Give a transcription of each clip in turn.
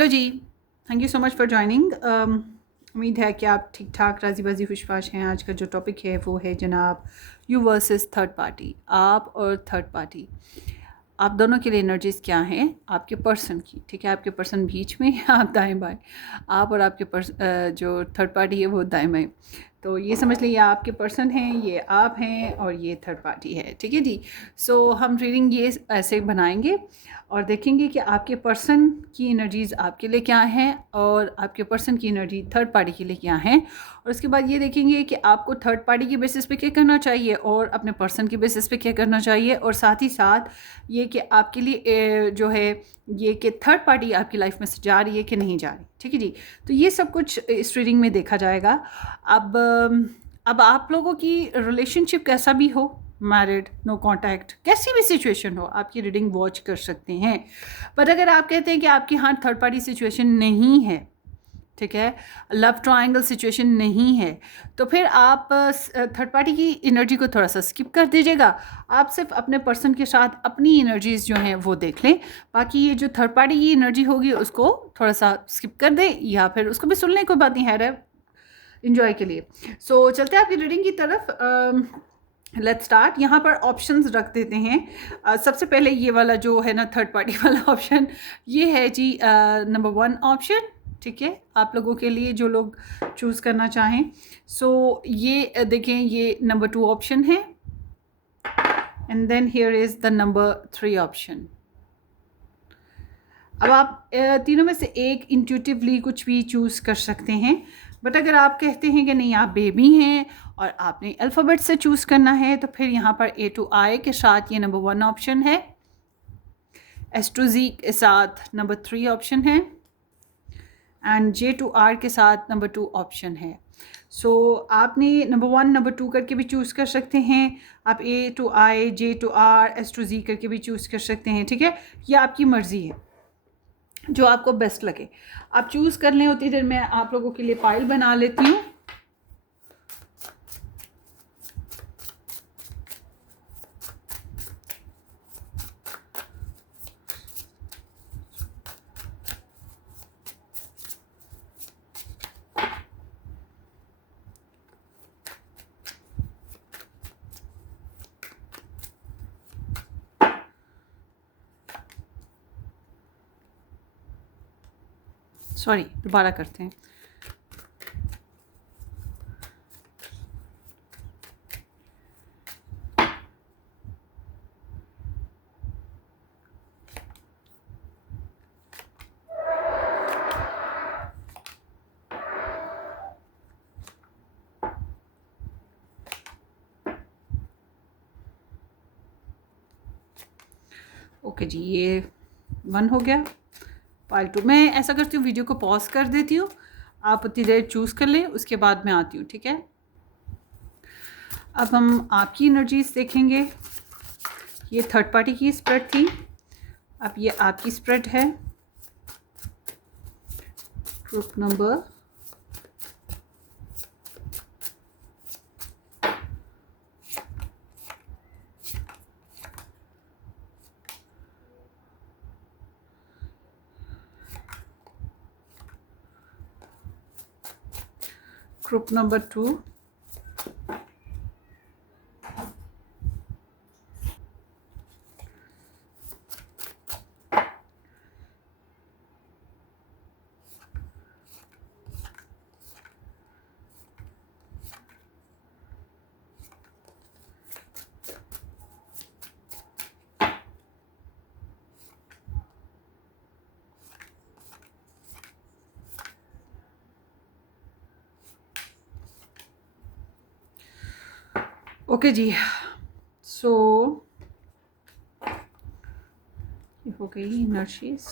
Hello जी। Thank you so much for joining. उम्मीद है कि आप ठीक ठाक राज़ी बाजी खुशबाश हैं। आज का जो टॉपिक है वो है जनाब यू वर्सेस थर्ड पार्टी, आप और थर्ड पार्टी। आप दोनों के लिए एनर्जीज़ क्या हैं आपके पर्सन की, ठीक है। आपके पर्सन बीच में आप दाएं बाएं, आप और आपके जो थर्ड पार्टी है वो दाएं बाएं। तो ये समझ लीजिए आपके पर्सन हैं, ये आप हैं और ये थर्ड पार्टी है, ठीक है जी। सो हम रीडिंग ये ऐसे बनाएंगे और देखेंगे कि आपके पर्सन की एनर्जीज़ आपके लिए क्या हैं और आपके पर्सन की एनर्जी थर्ड पार्टी के लिए क्या हैं। और उसके बाद ये देखेंगे कि आपको थर्ड पार्टी के बेसिस पे क्या करना चाहिए और अपने पर्सन के बेसिस पे क्या करना चाहिए। और साथ ही साथ ये कि आपके लिए जो है ये कि थर्ड पार्टी आपकी लाइफ में से जा रही है कि नहीं जा रही, ठीक है जी। तो ये सब कुछ इस रीडिंग में देखा जाएगा। अब आप लोगों की रिलेशनशिप कैसा भी हो, मैरिड, नो कांटेक्ट, कैसी भी सिचुएशन हो, आपकी रीडिंग वॉच कर सकते हैं। पर अगर आप कहते हैं कि आपकी हाँ थर्ड पार्टी सिचुएशन नहीं है, ठीक है, लव ट्रायंगल सिचुएशन नहीं है, तो फिर आप थर्ड पार्टी की एनर्जी को थोड़ा सा स्किप कर दीजिएगा। आप सिर्फ अपने पर्सन के साथ अपनी एनर्जीज जो हैं वो देख लें। बाकी ये जो थर्ड पार्टी की एनर्जी होगी उसको थोड़ा सा स्किप कर दें या फिर उसको भी सुन लें, कोई बात नहीं है इंजॉय के लिए। सो चलते हैं आपकी रीडिंग की तरफ। Let's start. यहाँ पर ऑप्शंस रख देते हैं। सबसे पहले ये वाला जो है ना थर्ड पार्टी वाला ऑप्शन, ये है जी नंबर 1 ऑप्शन, ठीक है, आप लोगों के लिए जो लोग चूज़ करना चाहें। सो ये देखें, ये नंबर 2 ऑप्शन है and then here is the number 3 option. अब आप तीनों में से एक इंट्यूटिवली कुछ भी चूज़ कर सकते हैं। बट अगर आप कहते हैं कि नहीं आप बेबी हैं और आपने अल्फ़ाबेट से चूज़ करना है, तो फिर यहाँ पर A to I के साथ ये नंबर 1 ऑप्शन है, S to Z के साथ नंबर 3 ऑप्शन है एंड J to R के साथ नंबर 2 ऑप्शन है। सो आपने नंबर 1 नंबर 2 करके भी चूज़ कर सकते हैं। आप A to I, J to R, S to Z करके भी चूज़ कर सकते हैं, ठीक है। ये आपकी मर्ज़ी है, जो आपको बेस्ट लगे आप चूज़ कर लें। उतनी देर मैं आप लोगों के लिए फाइल बना लेती हूँ। सॉरी, दोबारा करते हैं। ओके जी, ये 1 हो गया। फाइल 2 मैं ऐसा करती हूँ, वीडियो को पॉज कर देती हूँ, आप उतनी देर चूज़ कर लें, उसके बाद मैं आती हूँ, ठीक है। अब हम आपकी एनर्जीज देखेंगे। ये थर्ड पार्टी की स्प्रेड थी, अब ये आपकी स्प्रेड है। Group number group number 2, okay ji. So ये हो गई एनर्जीज।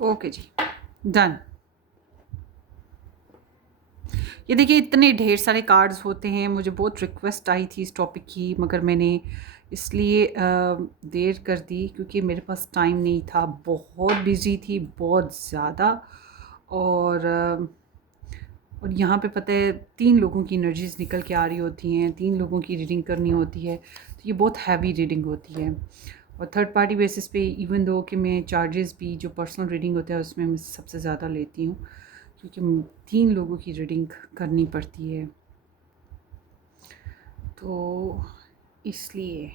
ओके जी, डन। ये देखिए इतने ढेर सारे कार्ड्स होते हैं, मुझे बहुत रिक्वेस्ट आई थी इस टॉपिक की, मगर मैंने इसलिए देर कर दी क्योंकि मेरे पास टाइम नहीं था, बहुत बिज़ी थी, बहुत ज़्यादा। और यहाँ पे पता है 3 लोगों की एनर्जीज़ निकल के आ रही होती हैं, 3 लोगों की रीडिंग करनी होती है, तो ये बहुत हैवी रीडिंग होती है। और थर्ड पार्टी बेसिस पे इवन दो कि मैं चार्जेस भी जो पर्सनल रीडिंग होता है उसमें मैं सबसे ज़्यादा लेती हूँ, क्योंकि 3 लोगों की रीडिंग करनी पड़ती है, तो इसलिए।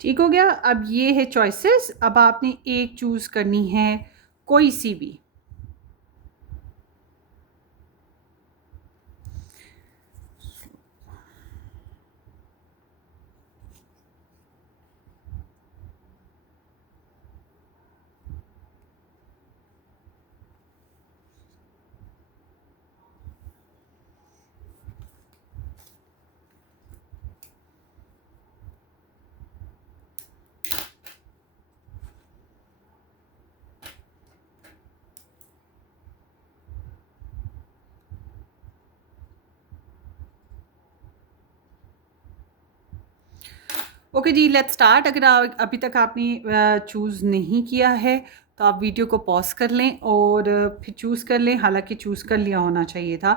ठीक हो गया। अब ये है चॉइसेस, अब आपने एक चूज़ करनी है, कोई सी भी। ओके जी, लेट्स स्टार्ट। अगर अभी तक आपने चूज़ नहीं किया है तो आप वीडियो को पॉज कर लें और फिर चूज़ कर लें, हालांकि चूज़ कर लिया होना चाहिए था।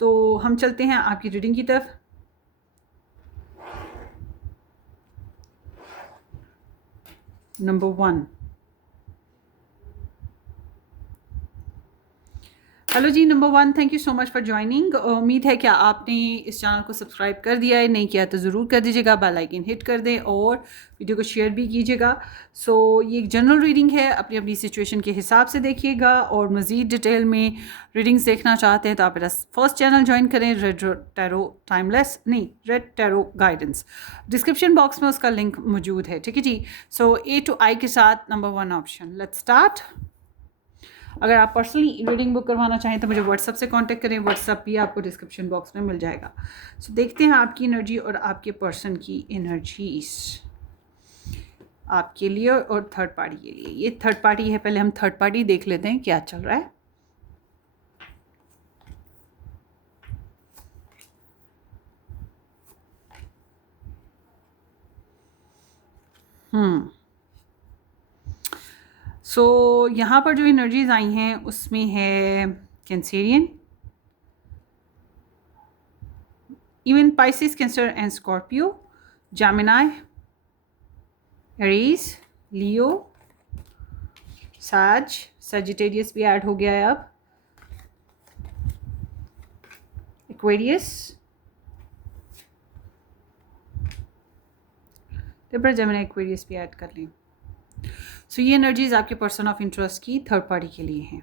तो हम चलते हैं आपकी रीडिंग की तरफ। नंबर 1। हेलो जी, number 1, thank you so much for joining. उम्मीद है कि आपने इस चैनल को सब्सक्राइब कर दिया है, नहीं किया तो ज़रूर कर दीजिएगा, बेल आइकन हिट कर दें और वीडियो को शेयर भी कीजिएगा। सो ये एक जनरल रीडिंग है, अपनी अपनी सिचुएशन के हिसाब से देखिएगा, और मज़ीद डिटेल में रीडिंग्स देखना चाहते हैं तो आप मेरा फर्स्ट चैनल ज्वाइन करें, रेड टैरो टाइमलेस, नहीं, red tarot guidance. Description box में उसका लिंक मौजूद है, ठीक है जी। सो A to I के साथ नंबर 1 ऑप्शन, लेट्स स्टार्ट। अगर आप पर्सनली रीडिंग बुक करवाना चाहें तो मुझे व्हाट्सअप से कांटेक्ट करें, व्हाट्सअप भी आपको डिस्क्रिप्शन बॉक्स में मिल जाएगा। सो देखते हैं आपकी एनर्जी और आपके पर्सन की एनर्जीज आपके लिए और थर्ड पार्टी के लिए। ये थर्ड पार्टी है, पहले हम थर्ड पार्टी देख लेते हैं क्या चल रहा है। सो यहाँ पर जो एनर्जीज आई हैं उसमें है Cancerian, even Pisces, Cancer and Scorpio, Gemini, Aries, Leo, साज, सजिटेरियस भी ऐड हो गया है अब, एक्वेरियस, लिब्रा, जेमिनी, एक्वेरियस भी ऐड कर लें। सो ये एनर्जीज आपके पर्सन ऑफ इंटरेस्ट की थर्ड पार्टी के लिए हैं।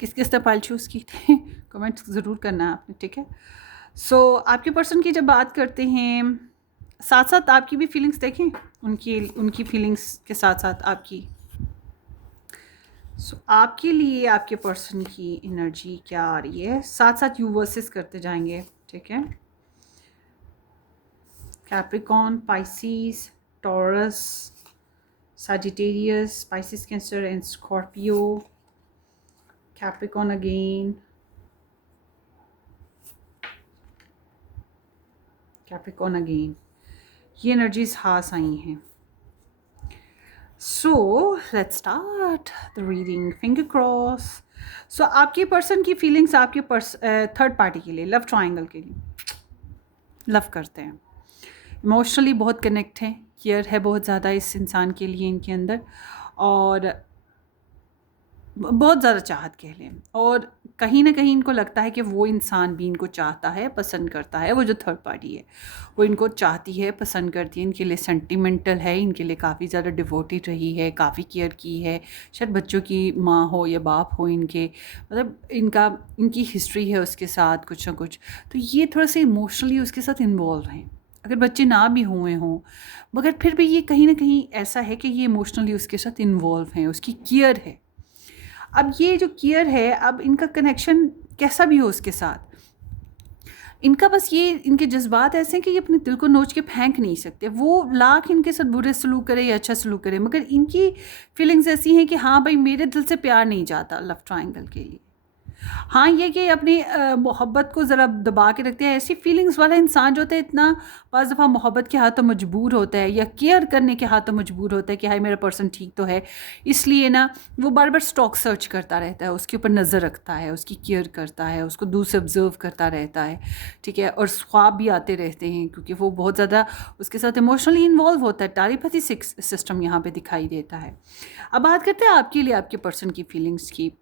किस किस ने पाल चूज़ की थे कमेंट ज़रूर करना है आपने, ठीक है। सो आपके पर्सन की जब बात करते हैं, साथ साथ आपकी भी फीलिंग्स देखें, उनकी फीलिंग्स के साथ साथ आपकी। सो आपके लिए आपके पर्सन की एनर्जी क्या आ रही है, साथ साथ यू वर्सेस करते जाएंगे, ठीक है। Capricorn, Pisces, taurus, Sagittarius, Pisces, Cancer and Scorpio, Capricorn again, Capricorn again, ये एनर्जीज हास आई हैं। So let's start the reading, finger cross. So आपके पर्सन की फीलिंग्स आपके थर्ड पार्टी के लिए, लव ट्रायंगल के लिए, लव करते हैं, इमोशनली बहुत कनेक्ट हैं, केयर है बहुत ज़्यादा इस इंसान के लिए इनके अंदर, और बहुत ज़्यादा चाहत कह लें, और कहीं ना कहीं इनको लगता है कि वो इंसान भी इनको चाहता है, पसंद करता है, वो जो थर्ड पार्टी है वो इनको चाहती है, पसंद करती है, इनके लिए सेंटिमेंटल है, इनके लिए काफ़ी ज़्यादा डिवोटेड रही है, काफ़ी केयर की है, शायद बच्चों की माँ हो या बाप हो इनके, मतलब इनकी हिस्ट्री है उसके साथ कुछ ना कुछ, तो ये थोड़ा सा इमोशनली उसके साथ इन्वॉल्व हैं, अगर बच्चे ना भी हुए हों, मगर फिर भी ये कहीं ना कहीं ऐसा है कि ये इमोशनली उसके साथ इन्वॉल्व हैं, उसकी केयर है। अब ये जो केयर है, अब इनका कनेक्शन कैसा भी हो उसके साथ, इनका बस ये, इनके जज्बात ऐसे हैं कि ये अपने दिल को नोच के फेंक नहीं सकते। वो लाख इनके साथ बुरे सलूक करे या अच्छा सलूक करे, मगर इनकी फीलिंग्स ऐसी हैं कि हाँ भाई मेरे दिल से प्यार नहीं जाता लव ट्रायंगल के लिए। हाँ, ये कि अपनी मोहब्बत को ज़रा दबा के रखते हैं। ऐसी फीलिंग्स वाला इंसान जो होता है इतना बाज़ दफ़ा मोहब्बत के हाथों मजबूर होता है या केयर करने के हाथों मजबूर होता है कि हाय मेरा पर्सन ठीक तो है, इसलिए ना वो बार बार स्टॉक सर्च करता रहता है, उसके ऊपर नज़र रखता है, उसकी केयर करता है, उसको दूर से ऑब्ज़र्व करता रहता है, ठीक है। और ख्वाब भी आते रहते हैं क्योंकि वो बहुत ज़्यादा उसके साथ इमोशनली इन्वॉल्व होता है। टेलीपैथी सिस्टम यहाँ पर दिखाई देता है। अब बात करते हैं आपके लिए आपके पर्सन की फीलिंग्स की।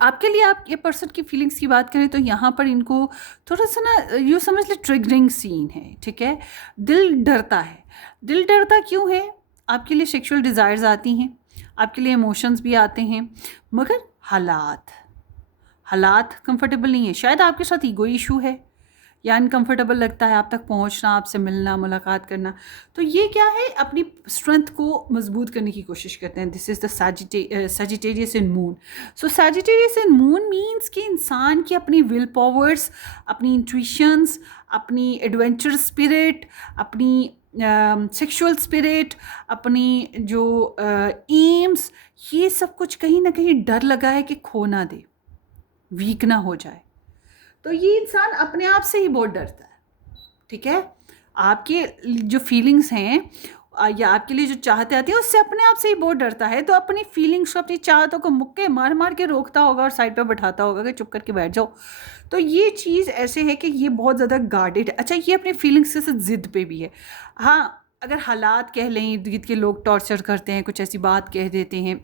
आपके लिए आप ये पर्सन की फीलिंग्स की बात करें तो यहाँ पर इनको थोड़ा सा ना यूँ समझ ले ट्रिगरिंग सीन है, ठीक है। दिल डरता है। दिल डरता क्यों है? आपके लिए सेक्सुअल डिज़ायर्स आती हैं, आपके लिए इमोशंस भी आते हैं, मगर हालात कंफर्टेबल नहीं है। शायद आपके साथ ईगो इशू है या अनकंफर्टेबल लगता है आप तक पहुंचना, आपसे मिलना, मुलाकात करना। तो ये क्या है, अपनी स्ट्रेंथ को मजबूत करने की कोशिश करते हैं। This is the Sagittarius in moon. So Sagittarius in moon means कि इंसान की अपनी विल पावर्स, अपनी इंट्यूशंस, अपनी एडवेंचर स्पिरिट, अपनी सेक्सुअल स्पिरिट, अपनी जो एम्स, ये सब कुछ कहीं ना कहीं डर लगा है कि खो ना दे, वीक ना हो जाए। तो ये इंसान अपने आप से ही बहुत डरता है, ठीक है। आपके जो फीलिंग्स हैं या आपके लिए जो चाहते आती है उससे अपने आप से ही बहुत डरता है। तो अपनी फीलिंग्स को, अपनी चाहतों को मुक्के मार मार के रोकता होगा और साइड पर बैठाता होगा कि चुप करके बैठ जाओ। तो ये चीज़ ऐसे है कि ये बहुत ज़्यादा गार्डेड है। अच्छा, ये अपनी फीलिंग्स के साथ ज़िद पे भी है। हाँ, अगर हालात कह लें, इर्द गिर्द के लोग टॉर्चर करते हैं, कुछ ऐसी बात कह देते हैं,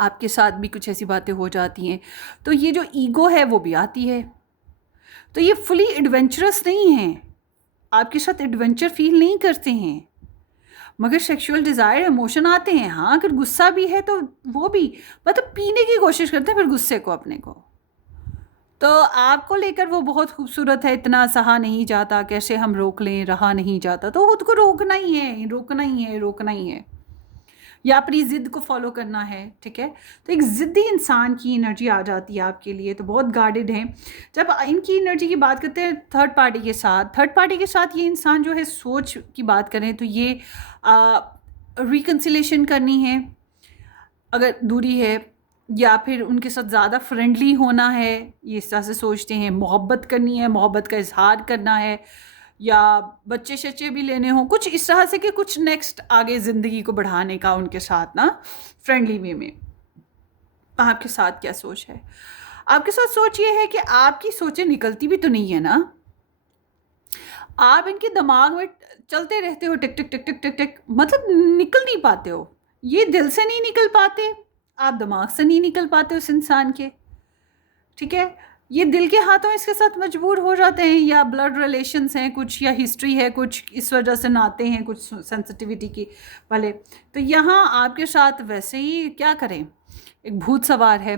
आपके साथ भी कुछ ऐसी बातें हो जाती हैं, तो ये जो ईगो है वो भी आती है। तो ये फुली एडवेंचरस नहीं है, आपके साथ एडवेंचर फील नहीं करते हैं, मगर सेक्सुअल डिज़ायर, इमोशन आते हैं। हाँ, अगर गुस्सा भी है तो वो भी मतलब पीने की कोशिश करते हैं फिर गुस्से को अपने को। तो आपको लेकर वो बहुत खूबसूरत है, इतना सहा नहीं जाता, कैसे हम रोक लें, रहा नहीं जाता। तो खुद को रोकना ही है, रोकना ही है, रोकना ही है, या अपनी ज़िद को फॉलो करना है, ठीक है। तो एक ज़िद्दी इंसान की एनर्जी आ जाती है आपके लिए, तो बहुत गार्डेड है। जब इनकी एनर्जी की बात करते हैं थर्ड पार्टी के साथ ये इंसान जो है, सोच की बात करें तो ये रिकन्सिलेशन करनी है अगर दूरी है, या फिर उनके साथ ज़्यादा फ्रेंडली होना है, ये इस तरह से सोचते हैं। मोहब्बत करनी है, मोहब्बत का इजहार करना है, या बच्चे शच्चे भी लेने हों, कुछ इस तरह से कि कुछ नेक्स्ट आगे ज़िंदगी को बढ़ाने का उनके साथ ना फ्रेंडली वे में। आपके साथ क्या सोच है? आपके साथ सोच ये है कि आपकी सोचें निकलती भी तो नहीं है ना, आप इनके दिमाग में चलते रहते हो, टिक टिक टिक टिक टिक टिक, मतलब निकल नहीं पाते हो। ये दिल से नहीं निकल पाते, आप दिमाग से नहीं निकल पाते उस इंसान के, ठीक है। ये दिल के हाथों इसके साथ मजबूर हो जाते हैं, या ब्लड रिलेशंस हैं कुछ, या हिस्ट्री है कुछ, इस वजह से नाते हैं कुछ सेंसिटिविटी की वाले। तो यहाँ आपके साथ वैसे ही क्या करें, एक भूत सवार है।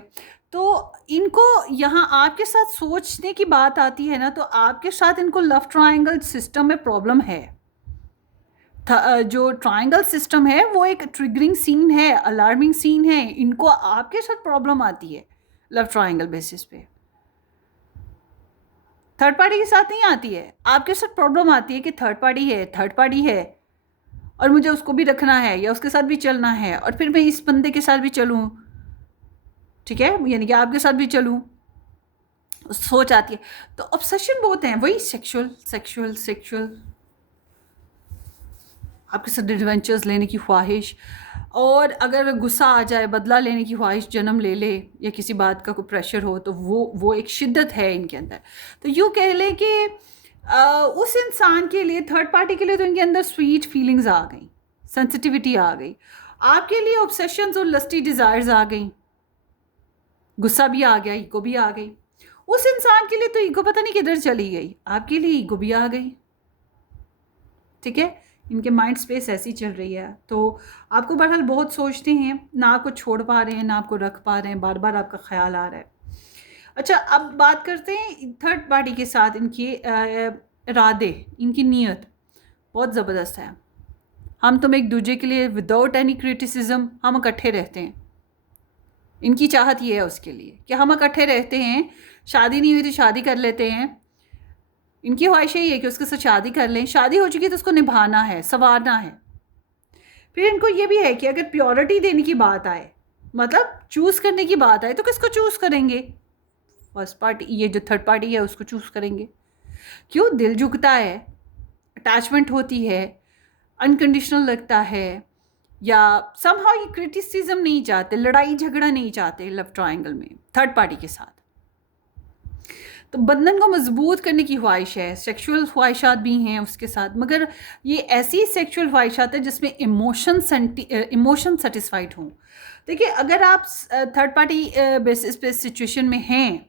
तो इनको यहाँ आपके साथ सोचने की बात आती है ना, तो आपके साथ इनको लव ट्रायंगल सिस्टम में प्रॉब्लम है। जो ट्रायंगल सिस्टम है वो एक ट्रिगरिंग सीन है, अलार्मिंग सीन है। इनको आपके साथ प्रॉब्लम आती है लव ट्रायंगल बेसिस पे, थर्ड पार्टी के साथ नहीं आती है। आपके साथ प्रॉब्लम आती है कि थर्ड पार्टी है और मुझे उसको भी रखना है या उसके साथ भी चलना है, और फिर मैं इस बंदे के साथ भी चलूँ, ठीक है, यानी कि आपके साथ भी चलूँ, सोच आती है। तो ऑब्सेशन बहुत हैं, वही सेक्सुअल, आपके साथ एडवेंचर्स लेने की ख्वाहिश, और अगर गुस्सा आ जाए, बदला लेने की ख्वाहिश जन्म ले ले, या किसी बात का कोई प्रेशर हो, तो वो एक शिद्दत है इनके अंदर। तो यूँ कह लें कि उस इंसान के लिए, थर्ड पार्टी के लिए, तो इनके अंदर स्वीट फीलिंग्स आ गई, सेंसिटिविटी आ गई। आपके लिए ऑब्सेशंस और लस्टी डिज़ायर्स आ गई, गुस्सा भी आ गया, ईगो भी आ गई। उस इंसान के लिए तो ईगो पता नहीं किधर चली गई, आपके लिए ईगो भी आ गई, ठीक है। इनके माइंड स्पेस ऐसी चल रही है। तो आपको बहरहाल बहुत सोचते हैं, ना आपको छोड़ पा रहे हैं, ना आपको रख पा रहे हैं, बार बार आपका ख्याल आ रहा है। अच्छा, अब बात करते हैं थर्ड पार्टी के साथ इनके इरादे, इनकी नीयत बहुत ज़बरदस्त है। हम तुम एक दूसरे के लिए विदाउट एनी क्रिटिसिज्म हम इकट्ठे रहते हैं। इनकी चाहत ये है उसके लिए कि हम इकट्ठे रहते हैं, शादी नहीं हुई तो शादी कर लेते हैं, इनकी ख्वाहिश यही है कि उसके साथ शादी कर लें, शादी हो चुकी है तो उसको निभाना है, संवारना है। फिर इनको ये भी है कि अगर प्योरिटी देने की बात आए, मतलब चूज़ करने की बात आए, तो किसको चूज़ करेंगे? फर्स्ट पार्टी, ये जो थर्ड पार्टी है उसको चूज़ करेंगे। क्यों? दिल झुकता है, अटैचमेंट होती है, अनकंडीशनल लगता है, या समहाउ ये क्रिटिसिज्म नहीं चाहते, लड़ाई झगड़ा नहीं चाहते लव ट्रायंगल में थर्ड पार्टी के साथ। तो बंधन को मजबूत करने की ख्वाहिश है, सेक्सुअल ख्वाहिशात भी हैं उसके साथ, मगर ये ऐसी सेक्सुअल ख्वाहिशात है जिसमें इमोशन सेटिस्फाइड हों। देखिए, अगर आप थर्ड पार्टी बेसिस पे सिचुएशन में हैं,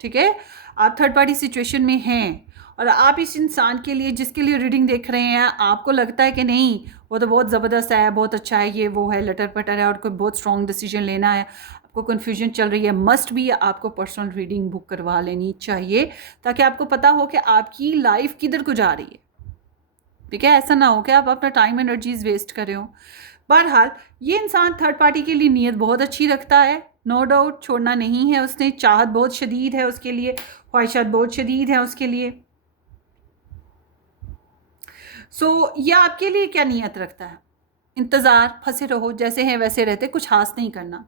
ठीक है, आप थर्ड पार्टी सिचुएशन में हैं और आप इस इंसान के लिए, जिसके लिए रीडिंग देख रहे हैं, आपको लगता है कि नहीं वो तो बहुत ज़बरदस्त है, बहुत अच्छा है, ये वो है, लटर पटर है और कोई बहुत स्ट्रॉन्ग डिसीजन लेना है, आपको कन्फ्यूजन चल रही है, मस्ट भी आपको पर्सनल रीडिंग बुक करवा लेनी चाहिए, ताकि आपको पता हो कि आपकी लाइफ किधर को जा रही है। ठीक है, ऐसा ना हो कि आप अपना टाइम एनर्जीज वेस्ट कर रहे हो। बहरहाल, ये इंसान थर्ड पार्टी के लिए नीयत बहुत अच्छी रखता है, नो डाउट, छोड़ना नहीं है उसने, चाहत बहुत शदीद है उसके लिए, ख्वाहिशात बहुत शदीद है उसके लिए। ये आपके लिए क्या नीयत रखता है? इंतज़ार, फंसे रहो, जैसे हैं वैसे रहते, कुछ हास नहीं करना।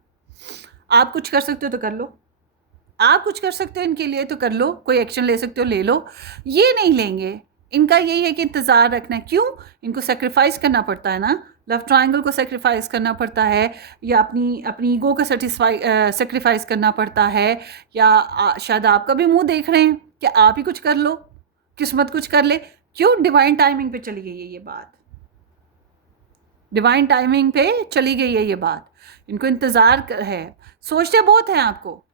आप कुछ कर सकते हो तो कर लो, आप कुछ कर सकते हो इनके लिए तो कर लो, कोई एक्शन ले सकते हो ले लो। ये नहीं लेंगे, इनका यही है कि इंतज़ार रखना है। क्यों? इनको सेक्रीफाइस करना पड़ता है ना, लव ट्रायंगल को सेक्रीफाइस करना पड़ता है, या अपनी ईगो का सेक्रीफाइस करना पड़ता है, या शायद आपका भी मुंह देख रहे हैं कि आप ही कुछ कर लो, किस्मत कुछ कर ले। क्यों? डिवाइन टाइमिंग पे चली गई है ये बात, डिवाइन टाइमिंग पे चली गई है ये बात। इनको इंतज़ार है, सोचते बहुत हैं आपको,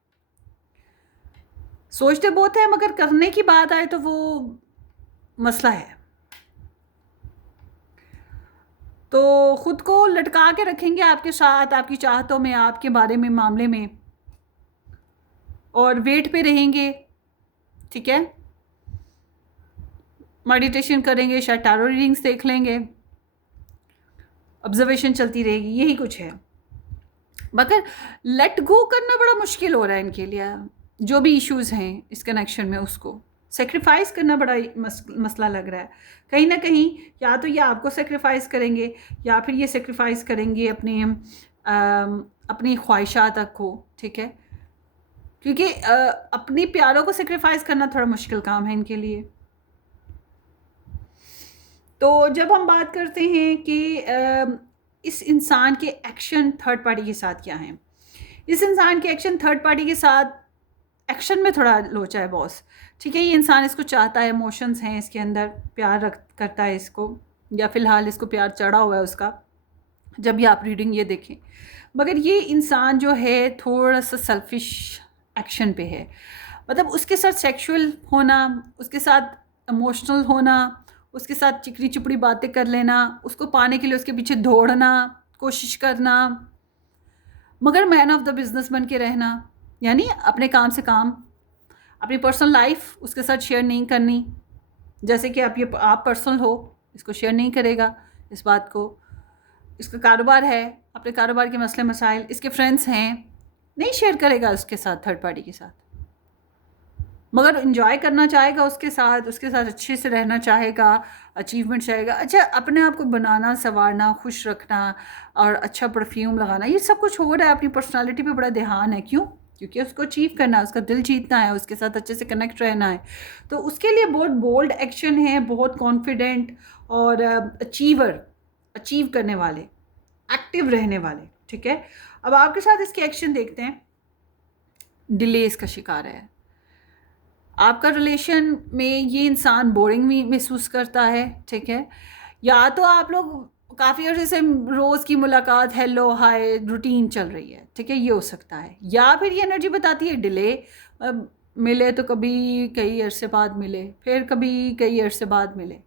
सोचते बहुत हैं, मगर करने की बात आए तो वो मसला है। तो खुद को लटका के रखेंगे आपके साथ, आपकी चाहतों में, आपके बारे में, मामले में, और वेट पे रहेंगे। ठीक है, मेडिटेशन करेंगे, शायद टैरो रीडिंग्स देख लेंगे, ऑब्जर्वेशन चलती रहेगी, यही कुछ है। मगर लेट गो करना बड़ा मुश्किल हो रहा है इनके लिए, जो भी इश्यूज़ हैं इस कनेक्शन में, उसको सेक्रीफाइस करना बड़ा मसला लग रहा है। कहीं ना कहीं या तो ये आपको सेक्रीफाइस करेंगे, या फिर ये सेक्रीफाइस करेंगे अपनी ख्वाहिशात तक को। ठीक है, क्योंकि अपने प्यारों को सेक्रीफाइस करना थोड़ा मुश्किल काम है इनके लिए। तो जब हम बात करते हैं कि इस इंसान के एक्शन थर्ड पार्टी के साथ क्या हैं, इस इंसान के एक्शन थर्ड पार्टी के साथ, एक्शन में थोड़ा लोचा है बॉस। ठीक है, ये इंसान इसको चाहता है, इमोशंस हैं इसके अंदर, प्यार करता है इसको, या फ़िलहाल इसको प्यार चढ़ा हुआ है उसका, जब भी आप रीडिंग ये देखें। मगर ये इंसान जो है थोड़ा सा सेल्फिश एक्शन पे है, मतलब उसके साथ सेक्सुअल होना, उसके साथ इमोशनल होना, उसके साथ चिकनी चुपड़ी बातें कर लेना, उसको पाने के लिए उसके पीछे दौड़ना, कोशिश करना, मगर मैन ऑफ द बिजनेस बन के रहना, यानी अपने काम से काम, अपनी पर्सनल लाइफ उसके साथ शेयर नहीं करनी। जैसे कि आप पर्सनल हो, इसको शेयर नहीं करेगा इस बात को। इसका कारोबार है, अपने कारोबार के मसले मसाइल, इसके फ्रेंड्स हैं, नहीं शेयर करेगा उसके साथ, थर्ड पार्टी के साथ, मगर इन्जॉय करना चाहेगा उसके साथ अच्छे से रहना चाहेगा, अचीवमेंट चाहेगा। अच्छा, अपने आप को बनाना, संवारना, खुश रखना और अच्छा परफ्यूम लगाना, ये सब कुछ हो रहा है, अपनी पर्सनालिटी पे बड़ा ध्यान है। क्यों? क्योंकि उसको अचीव करना है, उसका दिल जीतना है, उसके साथ अच्छे से कनेक्ट रहना है। तो उसके लिए बहुत बोल्ड एक्शन है, बहुत कॉन्फिडेंट और अचीव करने वाले, एक्टिव रहने वाले। ठीक है, अब आपके साथ इसके एक्शन देखते हैं। डिलेस का शिकार है आपका रिलेशन में, ये इंसान बोरिंग भी महसूस करता है। ठीक है, या तो आप लोग काफ़ी अर्से से रोज़ की मुलाकात, हेलो हाय, रूटीन चल रही है। ठीक है, ये हो सकता है, या फिर ये एनर्जी बताती है डिले, मिले तो कभी कई अरसे बाद मिले, फिर कभी कई अरसे बाद मिले।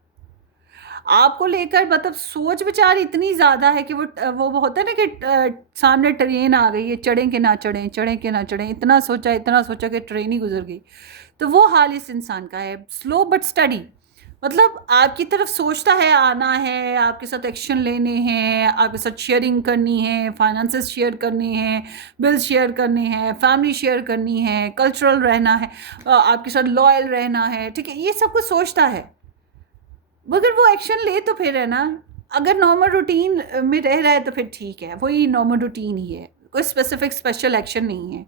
आपको लेकर मतलब सोच विचार इतनी ज़्यादा है कि वो होता है ना कि सामने ट्रेन आ गई है, चढ़ें कि ना चढ़ें, चढ़ें कि ना चढ़ें, इतना सोचा कि ट्रेन ही गुजर गई। तो वो हाल इस इंसान का है, स्लो बट स्टडी, मतलब आपकी तरफ सोचता है, आना है, आपके साथ एक्शन लेने हैं, आपके साथ शेयरिंग करनी है, फाइनेंसेस शेयर करने हैं, बिल्स शेयर करने हैं, फैमिली शेयर करनी है, कल्चरल रहना है, आपके साथ लॉयल रहना है, ठीक है, ये सब कुछ सोचता है। मगर वो एक्शन ले तो फिर है ना, अगर नॉर्मल रूटीन में रह रहा है तो फिर ठीक है, वही नॉर्मल रूटीन ही है, कोई स्पेसिफिक स्पेशल एक्शन नहीं है,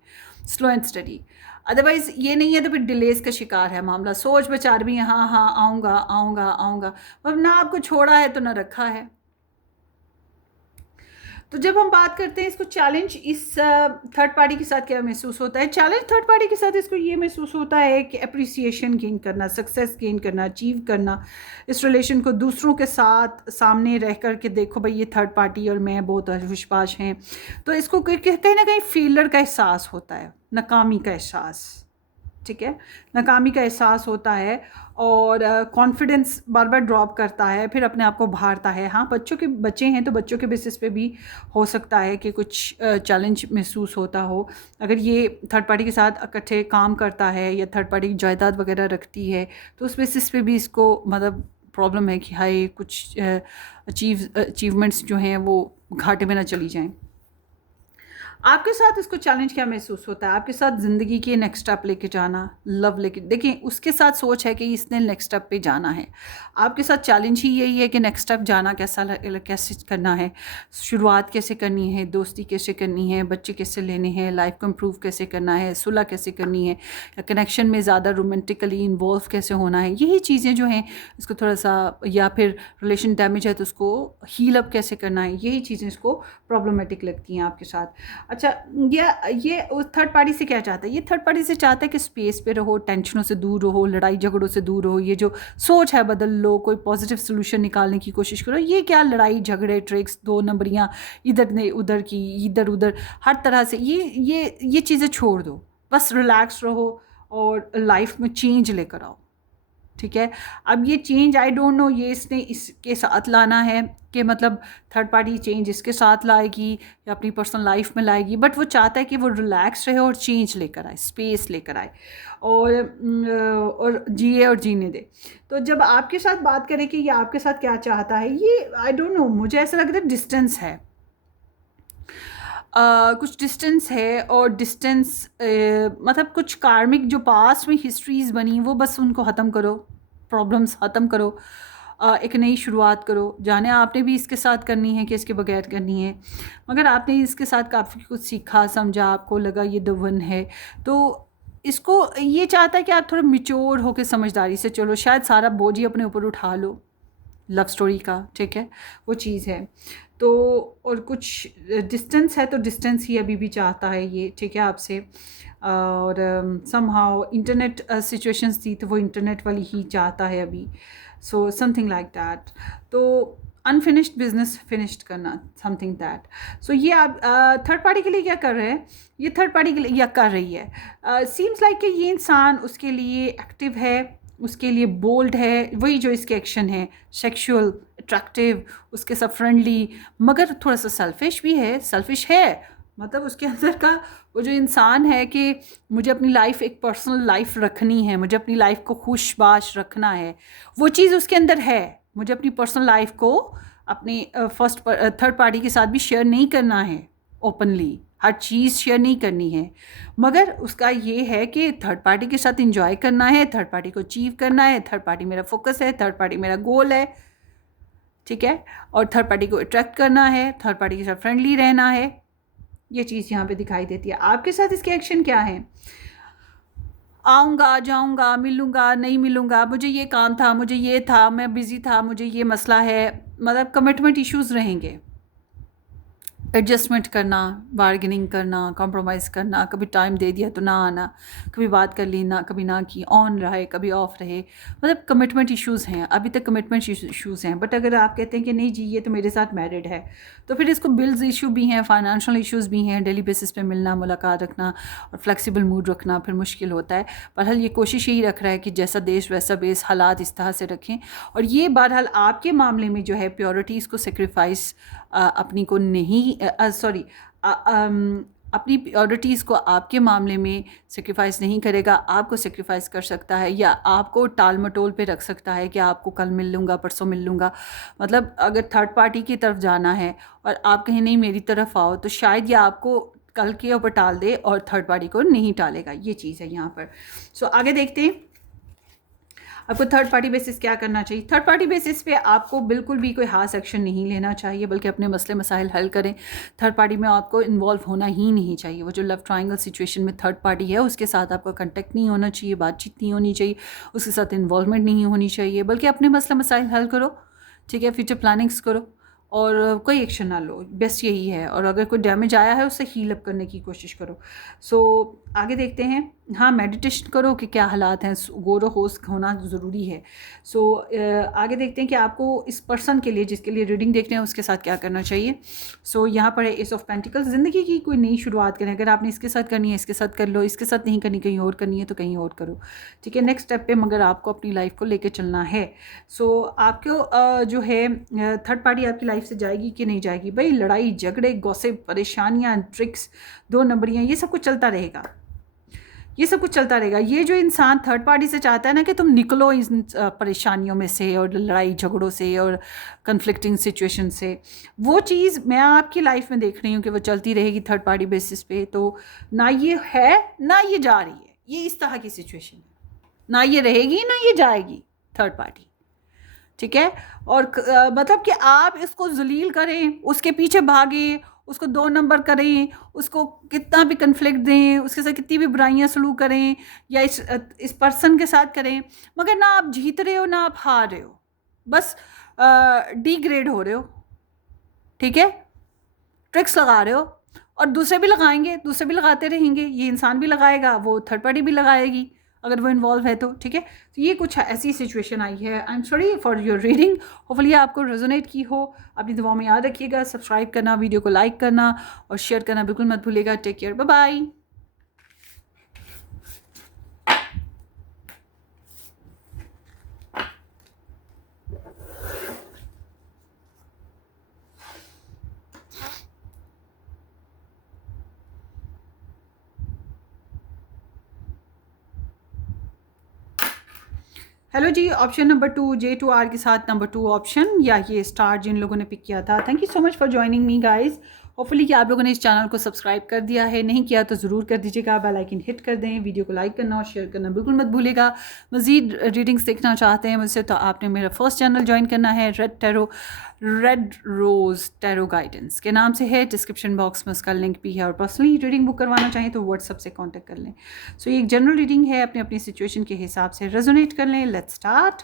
स्लो एंड स्टडी। अदरवाइज़ ये नहीं है तो फिर डिलेस का शिकार है मामला, सोच विचार भी हाँ हाँ आऊँगा आऊँगा आऊँगा, अब ना आपको छोड़ा है तो ना रखा है। तो जब हम बात करते हैं इसको चैलेंज, इस थर्ड पार्टी के साथ क्या महसूस होता है, चैलेंज थर्ड पार्टी के साथ इसको ये महसूस होता है कि अप्रिसिएशन गेन करना, सक्सेस गेन करना, अचीव करना, इस रिलेशन को दूसरों के साथ सामने रह कर के देखो भाई ये थर्ड पार्टी और मैं बहुत विश्वास हैं, तो इसको कहीं ना कहीं फेलियर का एहसास होता है, नाकामी का एहसास, ठीक है, नाकामी का एहसास होता है और कॉन्फिडेंस बार बार ड्रॉप करता है, फिर अपने आप को भारता है। हाँ, बच्चे हैं तो बच्चों के बेसिस पे भी हो सकता है कि कुछ चैलेंज महसूस होता हो। अगर ये थर्ड पार्टी के साथ इकट्ठे काम करता है या थर्ड पार्टी की जायदाद वगैरह रखती है तो उस बेसिस पे भी इसको मतलब प्रॉब्लम है कि हाय कुछ अचीवमेंट्स जो हैं वो घाटे में ना चली जाएँ। आपके साथ इसको चैलेंज क्या महसूस होता है, आपके साथ ज़िंदगी के नेक्स्ट स्टेप लेके जाना, लव लेके, देखिए उसके साथ सोच है कि इसने नेक्स्ट स्टेप पे जाना है, आपके साथ चैलेंज ही यही है कि नेक्स्ट स्टेप जाना कैसे करना है, शुरुआत कैसे करनी है, दोस्ती कैसे करनी है, बच्चे कैसे लेने हैं, लाइफ को इम्प्रूव कैसे करना है, सुलह कैसे करनी है, या कनेक्शन में ज़्यादा रोमांटिकली इन्वॉल्व कैसे होना है, यही चीज़ें जो हैं इसको थोड़ा सा, या फिर रिलेशन डैमेज है तो उसको हील अप कैसे करना है, यही चीज़ें इसको प्रॉब्लमेटिक लगती हैं आपके साथ। अच्छा, ये थर्ड पार्टी से क्या चाहता है, ये थर्ड पार्टी से चाहता है कि स्पेस पे रहो, टेंशनों से दूर रहो, लड़ाई झगड़ों से दूर रहो, ये जो सोच है बदल लो, कोई पॉजिटिव सोल्यूशन निकालने की कोशिश करो। ये क्या लड़ाई झगड़े ट्रिक्स, दो नंबरियाँ इधर ने उधर की, इधर उधर हर तरह से, ये चीज़ें छोड़ दो, बस रिलैक्स रहो और लाइफ में चेंज लेकर आओ, ठीक है। अब ये चेंज आई डोंट नो ये इसने इसके साथ लाना है कि मतलब थर्ड पार्टी चेंज इसके साथ लाएगी या अपनी पर्सनल लाइफ में लाएगी, बट वो चाहता है कि वो रिलैक्स रहे और चेंज लेकर आए, स्पेस लेकर आए और जिए और जीने दे। तो जब आपके साथ बात करें कि ये आपके साथ क्या चाहता है, ये आई डोंट नो, मुझे ऐसा लगता है डिस्टेंस है, कुछ डिस्टेंस है, और डिस्टेंस मतलब कुछ कार्मिक जो पास्ट में हिस्ट्रीज बनी वो बस उनको ख़त्म करो, प्रॉब्लम्स ख़त्म करो, एक नई शुरुआत करो। जाने आपने भी इसके साथ करनी है कि इसके बगैर करनी है, मगर आपने इसके साथ काफ़ी कुछ सीखा समझा, आपको लगा ये द वन है, तो इसको ये चाहता है कि आप थोड़ा मिच्योर होकर समझदारी से चलो, शायद सारा बोझ ही अपने ऊपर उठा लो लव स्टोरी का, ठीक है, वो चीज़ है। तो और कुछ डिस्टेंस है तो डिस्टेंस ही अभी भी चाहता है ये, ठीक है, आपसे। और समहाउ इंटरनेट सिचुएशंस थी तो वो इंटरनेट वाली ही चाहता है अभी, सो समथिंग लाइक दैट। तो अनफिनिश्ड बिजनेस फिनिश्ड करना, समथिंग दैट। सो ये आप थर्ड पार्टी के लिए क्या कर रहे हैं, ये थर्ड पार्टी के लिए या कर रही है, सीम्स लाइक कि ये इंसान उसके लिए एक्टिव है, उसके लिए बोल्ड है, वही जो इसके एक्शन है, सेक्सुअल, अट्रैक्टिव, उसके साथ फ्रेंडली, मगर थोड़ा सा सेल्फिश भी है, सेल्फिश है, मतलब उसके अंदर का वो जो इंसान है कि मुझे अपनी लाइफ, एक पर्सनल लाइफ रखनी है, मुझे अपनी लाइफ को खुशबाश रखना है, वो चीज़ उसके अंदर है। मुझे अपनी पर्सनल लाइफ को अपनी थर्ड पार्टी के साथ भी शेयर नहीं करना है, ओपनली हर चीज़ शेयर नहीं करनी है, मगर उसका ये है कि थर्ड पार्टी के साथ इंजॉय करना है, थर्ड पार्टी को अचीव करना है, थर्ड पार्टी मेरा फोकस है, थर्ड पार्टी मेरा गोल है, ठीक है, और थर्ड पार्टी को अट्रैक्ट करना है, थर्ड पार्टी के साथ फ्रेंडली रहना है, ये चीज़ यहाँ पे दिखाई देती है। आपके साथ इसके एक्शन क्या है, आऊँगा जाऊँगा, मिलूँगा नहीं मिलूँगा, मुझे ये काम था, मुझे ये था, मैं बिज़ी था, मुझे ये मसला है, मतलब कमिटमेंट इश्यूज़ रहेंगे, एडजस्टमेंट करना, बार्गेनिंग करना, कॉम्प्रोमाइज़ करना, कभी टाइम दे दिया तो ना आना, कभी बात कर ली ना, कभी ना की, ऑन रहे कभी ऑफ रहे, मतलब कमिटमेंट इश्यूज़ हैं, अभी तक कमिटमेंट इश्यूज़ हैं। बट अगर आप कहते हैं कि नहीं जी ये तो मेरे साथ मैरिड है, तो फिर इसको बिल्स इशू भी हैं, फाइनेंशियल इश्यूज़ भी हैं, डेली बेसिस पे मिलना, मुलाकात रखना और फ्लेक्सिबल मूड रखना फिर मुश्किल होता है। बहरहाल ये कोशिश यही रख रहा है कि जैसा देश वैसा बेस, हालात इस तरह से रखें, और ये बहरहाल आपके मामले में जो है प्योरिटीज़ को सेक्रीफाइस अपनी को नहीं, सॉरी, अपनी प्योरिटीज़ को आपके मामले में सेक्रीफाइस नहीं करेगा, आपको सेक्रीफाइस कर सकता है या आपको टाल मटोल पे रख सकता है कि आपको कल मिल लूँगा, परसों मिल लूँगा। मतलब अगर थर्ड पार्टी की तरफ जाना है और आप कहीं नहीं मेरी तरफ आओ, तो शायद ये आपको कल के ऊपर टाल दे और थर्ड पार्टी को नहीं टालेगा। ये चीज़ है यहाँ पर। सो आगे देखते हैं आपको थर्ड पार्टी बेसिस क्या करना चाहिए। थर्ड पार्टी बेसिस पे आपको बिल्कुल भी कोई हार्श एक्शन नहीं लेना चाहिए, बल्कि अपने मसले मसाइल हल करें। थर्ड पार्टी में आपको इन्वॉल्व होना ही नहीं चाहिए। वो जो लव ट्रायंगल सिचुएशन में थर्ड पार्टी है उसके साथ आपका कंटेक्ट नहीं होना चाहिए, बातचीत नहीं होनी चाहिए, उसके साथ इन्वॉल्वमेंट नहीं होनी चाहिए, बल्कि अपने मसले मसाइल हल करो, ठीक है, फ्यूचर प्लानिंग्स करो और कोई एक्शन ना लो। बेस्ट यही है। और अगर कोई डैमेज आया है उससे हील अप करने की कोशिश करो। सो आगे देखते हैं। हाँ, मेडिटेशन करो कि क्या हालात हैं, गौर होश होना ज़रूरी है। सो आगे देखते हैं कि आपको इस पर्सन के लिए जिसके लिए रीडिंग देख रहे हैं उसके साथ क्या करना चाहिए। सो यहाँ पर है एस ऑफ पेंटिकल्स। ज़िंदगी की कोई नई शुरुआत करें। अगर आपने इसके साथ करनी है इसके साथ कर लो, इसके साथ नहीं करनी कहीं और करनी है तो कहीं और करो, ठीक है। नेक्स्ट स्टेप पे मगर आपको अपनी लाइफ को लेकर चलना है। सो आपको जो है थर्ड पार्टी आपकी लाइफ से जाएगी कि नहीं जाएगी। भाई लड़ाई झगड़े गॉसिप परेशानियाँ ट्रिक्स 2 नंबरियाँ ये सब कुछ चलता रहेगा, ये सब कुछ चलता रहेगा। ये जो इंसान थर्ड पार्टी से चाहता है ना कि तुम निकलो इन परेशानियों में से और लड़ाई झगड़ों से और कन्फ्लिक्टिंग सिचुएशन से, वो चीज़ मैं आपकी लाइफ में देख रही हूँ कि वो चलती रहेगी थर्ड पार्टी बेसिस पे। तो ना ये है ना ये जा रही है, ये इस तरह की सिचुएशन है। ना ये रहेगी ना ये जाएगी थर्ड पार्टी, ठीक है। और मतलब कि आप इसको जलील करें, उसके पीछे भागें, उसको 2 नंबर करें, उसको कितना भी कन्फ्लिक्ट दें, उसके साथ कितनी भी बुराइयां सलूक करें या इस पर्सन के साथ करें, मगर ना आप जीत रहे हो ना आप हार रहे हो, बस डिग्रेड हो रहे हो, ठीक है। ट्रिक्स लगा रहे हो और दूसरे भी लगाएंगे, दूसरे भी लगाते रहेंगे, ये इंसान भी लगाएगा, वो थर्ड पार्टी भी लगाएगी अगर वो इन्वॉल्व है तो, ठीक है। तो ये कुछ ऐसी सिचुएशन आई है। I am sorry for your reading. Hopefully आपको रेजोनेट की हो। अपनी दुआओं में याद रखिएगा, सब्सक्राइब करना, वीडियो को लाइक करना और शेयर करना बिल्कुल मत भूलिएगा। Take care, bye bye. Hello जी, ऑप्शन नंबर 2 J2R के साथ नंबर 2 ऑप्शन या ये स्टार जिन लोगों ने पिक किया था, thank you so much for joining me guys. Hopefully कि आप लोगों ने इस चैनल को सब्सक्राइब कर दिया है, नहीं किया तो ज़रूर कर दीजिएगा, बेल आइकन हिट कर दें, वीडियो को लाइक करना और शेयर करना बिल्कुल मत भूलिएगा। मज़ीद रीडिंग्स देखना चाहते हैं मुझसे तो आपने मेरा फर्स्ट चैनल ज्वाइन करना है, रेड रोज़ टैरो गाइडेंस के नाम से है। डिस्क्रिप्शन बॉक्स में उसका लिंक भी है और पर्सनली रीडिंग बुक करवाना चाहें तो व्हाट्सएप से कांटेक्ट कर लें। सो ये एक जनरल रीडिंग है, अपनी अपनी सिचुएशन के हिसाब से रेजोनेट कर लें। Let's start.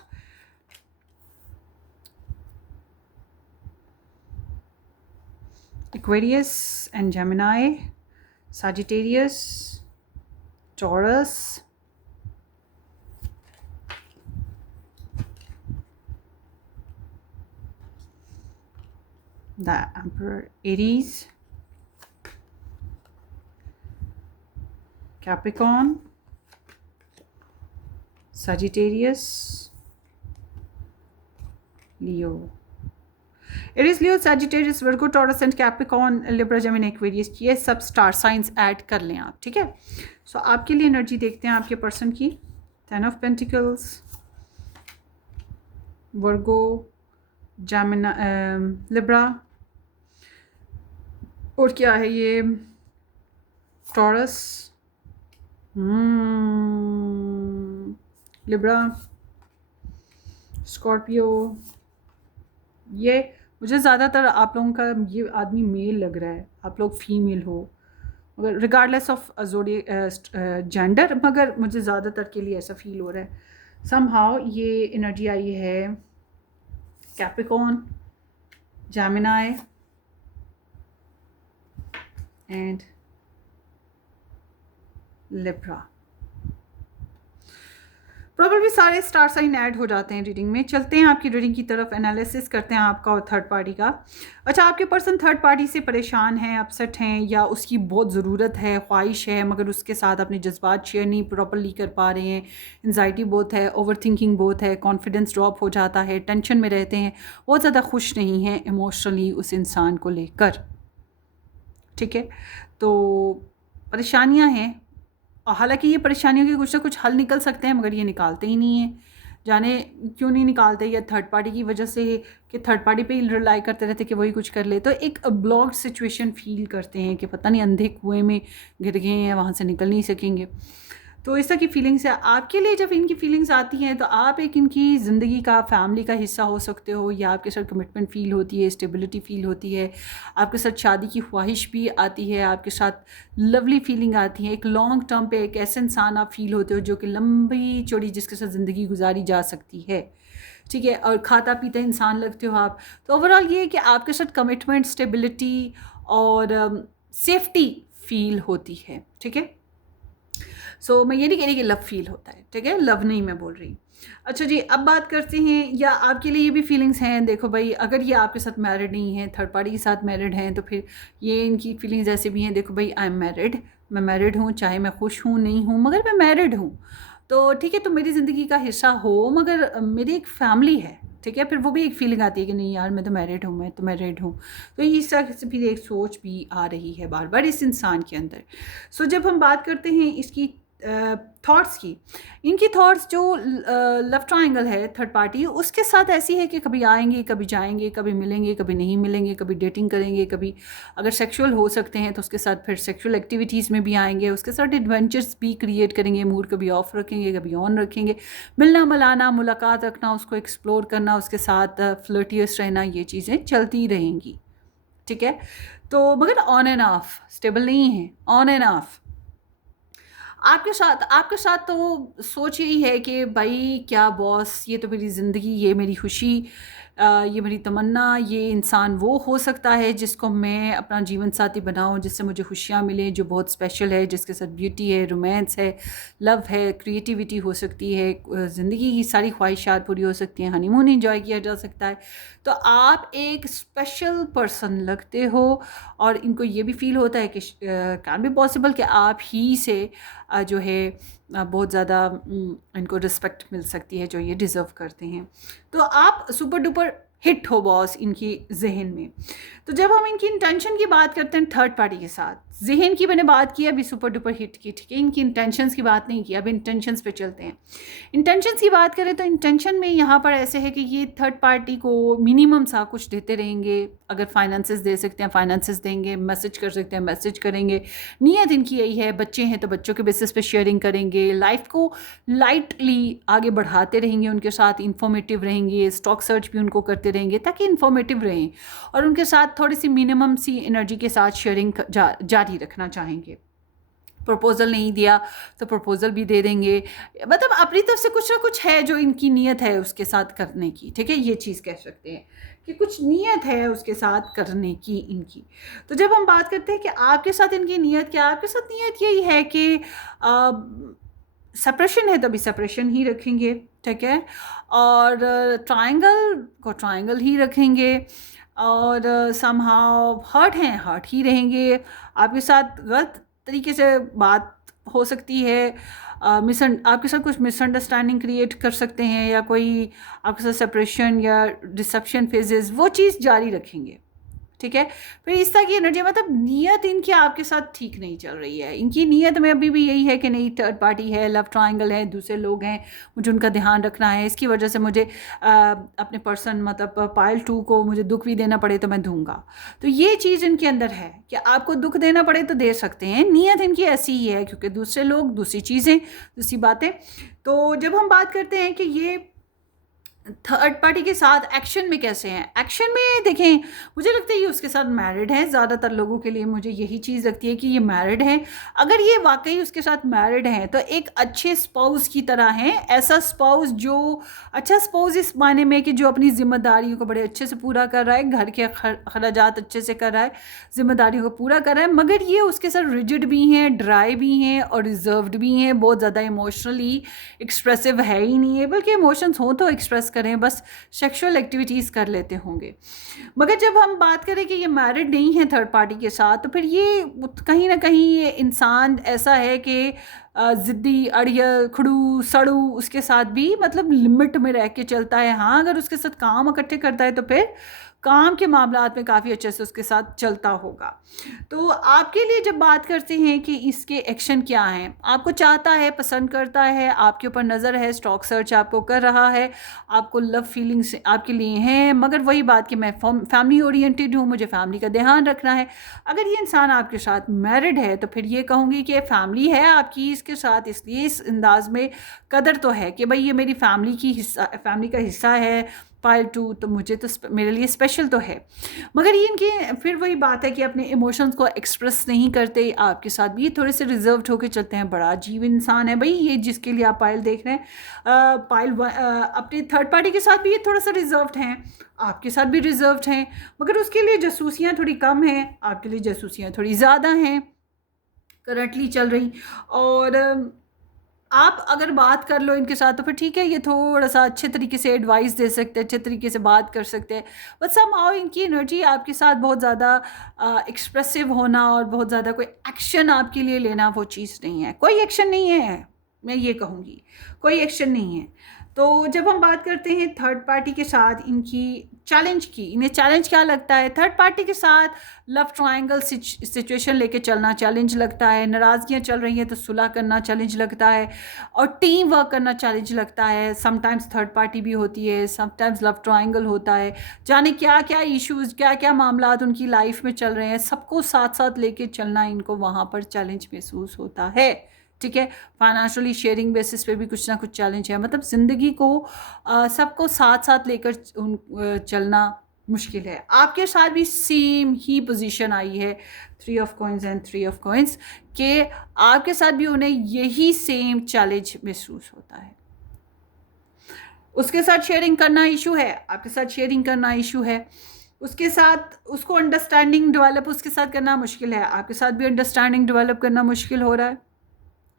Aquarius and Gemini, Sagittarius, Taurus, the Emperor, Aries, Capricorn, Sagittarius, Leo. Aries, Leo, Sagittarius, Virgo, taurus and Capricorn, Libra, Gemini, Aquarius, ये सब स्टार साइंस ऐड कर लें आप, ठीक है। सो आपके लिए एनर्जी देखते हैं आपके पर्सन की। 10 of pentacles, Virgo, Gemini, Libra, और क्या है ये, टॉरस, लिब्रा, स्कॉर्पियो। ये मुझे ज़्यादातर आप लोगों का ये आदमी मेल लग रहा है, आप लोग फीमेल हो, मगर रिगार्डलेस ऑफ जेंडर, मगर मुझे ज़्यादातर के लिए ऐसा फील हो रहा है। समहाउ ये एनर्जी आई है Capricorn, Gemini and Libra. Probably सारे स्टार साइन ऐड हो जाते हैं रीडिंग में। चलते हैं आपकी रीडिंग की तरफ, एनालिसिस करते हैं आपका और थर्ड पार्टी का। अच्छा, आपके पर्सन थर्ड पार्टी से परेशान हैं, अपसेट हैं, या उसकी बहुत ज़रूरत है, ख्वाहिश है, मगर उसके साथ अपने जज्बात शेयर नहीं प्रॉपरली कर पा रहे हैं। एंजाइटी बहुत है, ओवर थिंकिंग बहुत है, कॉन्फिडेंस ड्रॉप हो जाता है, टेंशन में रहते हैं, बहुत ज़्यादा खुश नहीं हैं इमोशनली उस इंसान को लेकर, ठीक है। तो परेशानियां हैं, और हालांकि ये परेशानियों के कुछ ना कुछ हल निकल सकते हैं, मगर ये निकालते ही नहीं हैं। जाने क्यों नहीं निकालते, या थर्ड पार्टी की वजह से कि थर्ड पार्टी पे ही रिलाई करते रहते कि वही कुछ कर ले, तो एक ब्लॉक्ड सिचुएशन फील करते हैं कि पता नहीं अंधे कुएं में गिर गए हैं, वहाँ से निकल नहीं सकेंगे। तो इस तरह की फीलिंग्स है आपके लिए। जब इनकी फीलिंग्स आती हैं तो आप एक इनकी ज़िंदगी का, फैमिली का हिस्सा हो सकते हो, या आपके साथ कमिटमेंट फ़ील होती है, स्टेबिलिटी फ़ील होती है, आपके साथ शादी की ख्वाहिश भी आती है, आपके साथ लवली फीलिंग आती है। एक लॉन्ग टर्म पे एक ऐसे इंसान आप फील होते हो जो कि लंबी चौड़ी जिसके साथ ज़िंदगी गुजारी जा सकती है, ठीक है, और खाता पीता इंसान लगते हो आप। तो ओवरऑल ये है कि आपके साथ कमिटमेंट, स्टेबिलिटी और सेफ्टी फील होती है, ठीक है। सो मैं ये नहीं कह रही कि लव फील होता है, ठीक है, लव नहीं मैं बोल रही। अच्छा जी, अब बात करते हैं, या आपके लिए ये भी फीलिंग्स हैं। देखो भाई, अगर ये आपके साथ मैरिड नहीं है, थर्ड पार्टी के साथ मैरिड हैं, तो फिर ये इनकी फीलिंग्स ऐसे भी हैं। देखो भाई, आई एम मैरिड, मैं मैरिड हूँ, चाहे मैं खुश हूँ नहीं हूँ, मगर मैं मैरिड हूँ। तो ठीक है, तो मेरी ज़िंदगी का हिस्सा हो, मगर मेरी एक फैमिली है, ठीक है। फिर वो भी एक फीलिंग आती है कि नहीं यार, मैं तो मैरिड हूँ, मैं तो मैरिड हूँ। तो इस तरह से फिर एक सोच भी आ रही है बार बार इस इंसान के अंदर। सो जब हम बात करते हैं इसकी थॉट्स की, इनकी थॉट्स जो लव ट्रायंगल है थर्ड पार्टी, उसके साथ ऐसी है कि कभी आएंगे, कभी जाएंगे, कभी मिलेंगे, कभी नहीं मिलेंगे, कभी डेटिंग करेंगे, कभी अगर सेक्सुअल हो सकते हैं तो उसके साथ फिर सेक्सुअल एक्टिविटीज़ में भी आएंगे, उसके साथ एडवेंचर्स भी क्रिएट करेंगे, मूड कभी ऑफ रखेंगे, कभी ऑन रखेंगे, मिलना मिलाना, मुलाकात रखना, उसको एक्सप्लोर करना, उसके साथ फ्लर्टियस रहना, ये चीज़ें चलती रहेंगी, ठीक है। तो मगर ऑन एंड ऑफ, स्टेबल नहीं है, ऑन एंड ऑफ। आपके साथ तो सोच यही है कि भाई क्या बॉस, ये तो मेरी ज़िंदगी, ये मेरी खुशी, ये मेरी तमन्ना, ये इंसान वो हो सकता है जिसको मैं अपना जीवन साथी बनाऊं, जिससे मुझे खुशियाँ मिलें, जो बहुत स्पेशल है, जिसके साथ ब्यूटी है, रोमांस है, लव है, क्रिएटिविटी हो सकती है, ज़िंदगी की सारी ख्वाहिशात पूरी हो सकती हैं, हनीमून एंजॉय किया जा सकता है। तो आप एक स्पेशल पर्सन लगते हो, और इनको ये भी फील होता है कि कैन बी पॉसिबल कि आप ही से जो है बहुत ज़्यादा इनको रिस्पेक्ट मिल सकती है जो ये डिज़र्व करते हैं। तो आप सुपर डुपर हिट हो बॉस इनकी जहन में। तो जब हम इनकी इंटेंशन की बात करते हैं थर्ड पार्टी के साथ, जहन की मैंने बात की अभी, सुपर डुपर हिट की, ठीक है, इनकी इंटेंशंस की बात नहीं की, अब इंटेंशंस पे चलते हैं। इंटेंशंस की बात करें तो इंटेंशन में यहाँ पर ऐसे है कि ये थर्ड पार्टी को मिनिमम सा कुछ देते रहेंगे। अगर फाइनेंसेस दे सकते हैं फाइनेंसेस देंगे, मैसेज कर सकते हैं मैसेज करेंगे। नीयत इनकी यही है, बच्चे हैं तो बच्चों के बेसिस पे शेयरिंग करेंगे, लाइफ को लाइटली आगे बढ़ाते रहेंगे, उनके साथ इंफॉर्मेटिव रहेंगे, स्टॉक सर्च भी उनको करते रहेंगे ताकि इंफॉर्मेटिव रहें, और उनके साथ थोड़ी सी मिनिमम सी एनर्जी के साथ शेयरिंग जारी रखना चाहेंगे। प्रपोज़ल नहीं दिया तो प्रपोज़ल भी दे देंगे, मतलब अपनी तरफ से कुछ ना कुछ है जो इनकी नीयत है उसके साथ करने की, ठीक है, ये चीज़ कह सकते हैं कि कुछ नीयत है उसके साथ करने की इनकी। तो जब हम बात करते हैं कि आपके साथ इनकी नीयत क्या, आपके साथ नीयत यही है कि सेपरेशन है तो अभी सेपरेशन ही रखेंगे, ठीक है, और ट्रायंगल को ट्रायंगल ही रखेंगे, और समहाउ हर्ट हैं हर्ट ही रहेंगे। आपके साथ गलत तरीके से बात हो सकती है, आपके साथ कुछ मिसअंडरस्टैंडिंग क्रिएट कर सकते हैं, या कोई आपके साथ सेपरेशन या डिसेप्शन फेजेस, वो चीज़ जारी रखेंगे, ठीक है। फिर इस तरह की एनर्जी, मतलब नीयत इनकी आपके साथ ठीक नहीं चल रही है। इनकी नीयत में अभी भी यही है कि नहीं, थर्ड पार्टी है, लव ट्रायंगल है, दूसरे लोग हैं, मुझे उनका ध्यान रखना है, इसकी वजह से मुझे अपने पर्सन मतलब पायल 2 को मुझे दुख भी देना पड़े तो मैं दूंगा। तो ये चीज़ इनके अंदर है कि आपको दुख देना पड़े तो दे सकते हैं, नीयत इनकी ऐसी ही है, क्योंकि दूसरे लोग, दूसरी चीज़ें, दूसरी बातें। तो जब हम बात करते हैं कि ये थर्ड पार्टी के साथ एक्शन में कैसे हैं, एक्शन में देखें, मुझे लगता है ये उसके साथ मैरिड है। ज़्यादातर लोगों के लिए मुझे यही चीज़ लगती है कि ये मैरिड है। अगर ये वाकई उसके साथ मैरिड हैं तो एक अच्छे स्पाउस की तरह हैं, ऐसा स्पाउस जो अच्छा स्पाउस इस मायने में कि जो अपनी जिम्मेदारियों को बड़े अच्छे से पूरा कर रहा है, घर के खर्चात अच्छे से कर रहा है, जिम्मेदारियों को पूरा कर रहा है, मगर ये उसके साथ रिजिड भी हैं, ड्राई भी हैं और रिजर्व्ड भी हैं, बहुत ज़्यादा इमोशनली एक्सप्रेसिव है ही नहीं है, बल्कि इमोशंस हों तो एक्सप्रेस करें, बस सेक्सुअल एक्टिविटीज़ कर लेते होंगे। मगर जब हम बात करें कि ये मैरिड नहीं है थर्ड पार्टी के साथ, तो फिर ये कहीं ना कहीं ये इंसान ऐसा है कि ज़िद्दी, अड़ियल, खड़ू, सड़ू, उसके साथ भी मतलब लिमिट में रह के चलता है। हाँ, अगर उसके साथ काम इकट्ठे करता है तो फिर काम के मामलात में काफ़ी अच्छे से उसके साथ चलता होगा। तो आपके लिए जब बात करते हैं कि इसके एक्शन क्या हैं, आपको चाहता है, पसंद करता है, आपके ऊपर नज़र है, स्टॉक सर्च आपको कर रहा है, आपको लव फीलिंग्स आपके लिए हैं, मगर वही बात कि मैं फैमिली ओरिएंटेड हूँ, मुझे फैमिली का ध्यान रखना है। अगर ये इंसान आपके साथ मैरिड है तो फिर ये कहूँगी कि फैमिली है आपकी इसके साथ, इसलिए इस अंदाज में कदर तो है कि भाई ये मेरी फैमिली का हिस्सा है, पाइल टू, तो मुझे तो मेरे लिए स्पेशल तो है। मगर ये इनकी फिर वही बात है कि अपने इमोशंस को एक्सप्रेस नहीं करते आपके साथ भी, ये थोड़े से रिजर्व्ड होकर चलते हैं। बड़ा अजीब इंसान है भाई ये, जिसके लिए आप पाइल देख रहे हैं। अपने थर्ड पार्टी के साथ भी ये थोड़ा सा रिजर्व्ड हैं, आपके साथ भी रिजर्व्ड हैं, मगर उसके लिए जासूसियाँ थोड़ी कम हैं, आपके लिए जासूसियाँ थोड़ी ज़्यादा हैं करंटली चल रही। और आप अगर बात कर लो इनके साथ तो फिर ठीक है, ये थोड़ा सा अच्छे तरीके से एडवाइस दे सकते हैं, अच्छे तरीके से बात कर सकते हैं, बट समहाउ इनकी एनर्जी आपके साथ बहुत ज़्यादा एक्सप्रेसिव होना और बहुत ज़्यादा कोई एक्शन आपके लिए लेना वो चीज़ नहीं है। कोई एक्शन नहीं है, मैं ये कहूँगी कोई एक्शन नहीं है। तो जब हम बात करते हैं थर्ड पार्टी के साथ इनकी चैलेंज की, इन्हें चैलेंज क्या लगता है? थर्ड पार्टी के साथ लव ट्रायंगल सिचुएशन लेके चलना चैलेंज लगता है, नाराज़गियाँ चल रही हैं तो सुलह करना चैलेंज लगता है, और टीम वर्क करना चैलेंज लगता है। समटाइम्स थर्ड पार्टी भी होती है, समटाइम्स लव ट्रायंगल होता है, जाने क्या क्या इश्यूज़, क्या क्या मामलात उनकी लाइफ में चल रहे हैं, सबको साथ साथ लेके चलना इनको वहाँ पर चैलेंज महसूस होता है। ठीक है, फाइनेंशियली शेयरिंग बेसिस पे भी कुछ ना कुछ चैलेंज है, मतलब ज़िंदगी को सबको साथ साथ लेकर चलना मुश्किल है। आपके साथ भी सेम ही पोजीशन आई है, 3 of coins and 3 of coins, कि आपके साथ भी उन्हें यही सेम चैलेंज महसूस होता है। उसके साथ शेयरिंग करना इशू है, आपके साथ शेयरिंग करना इशू है, उसके साथ उसको अंडरस्टैंडिंग डेवलप उसके साथ करना मुश्किल है, आपके साथ भी अंडरस्टैंडिंग डेवलप करना मुश्किल हो रहा है।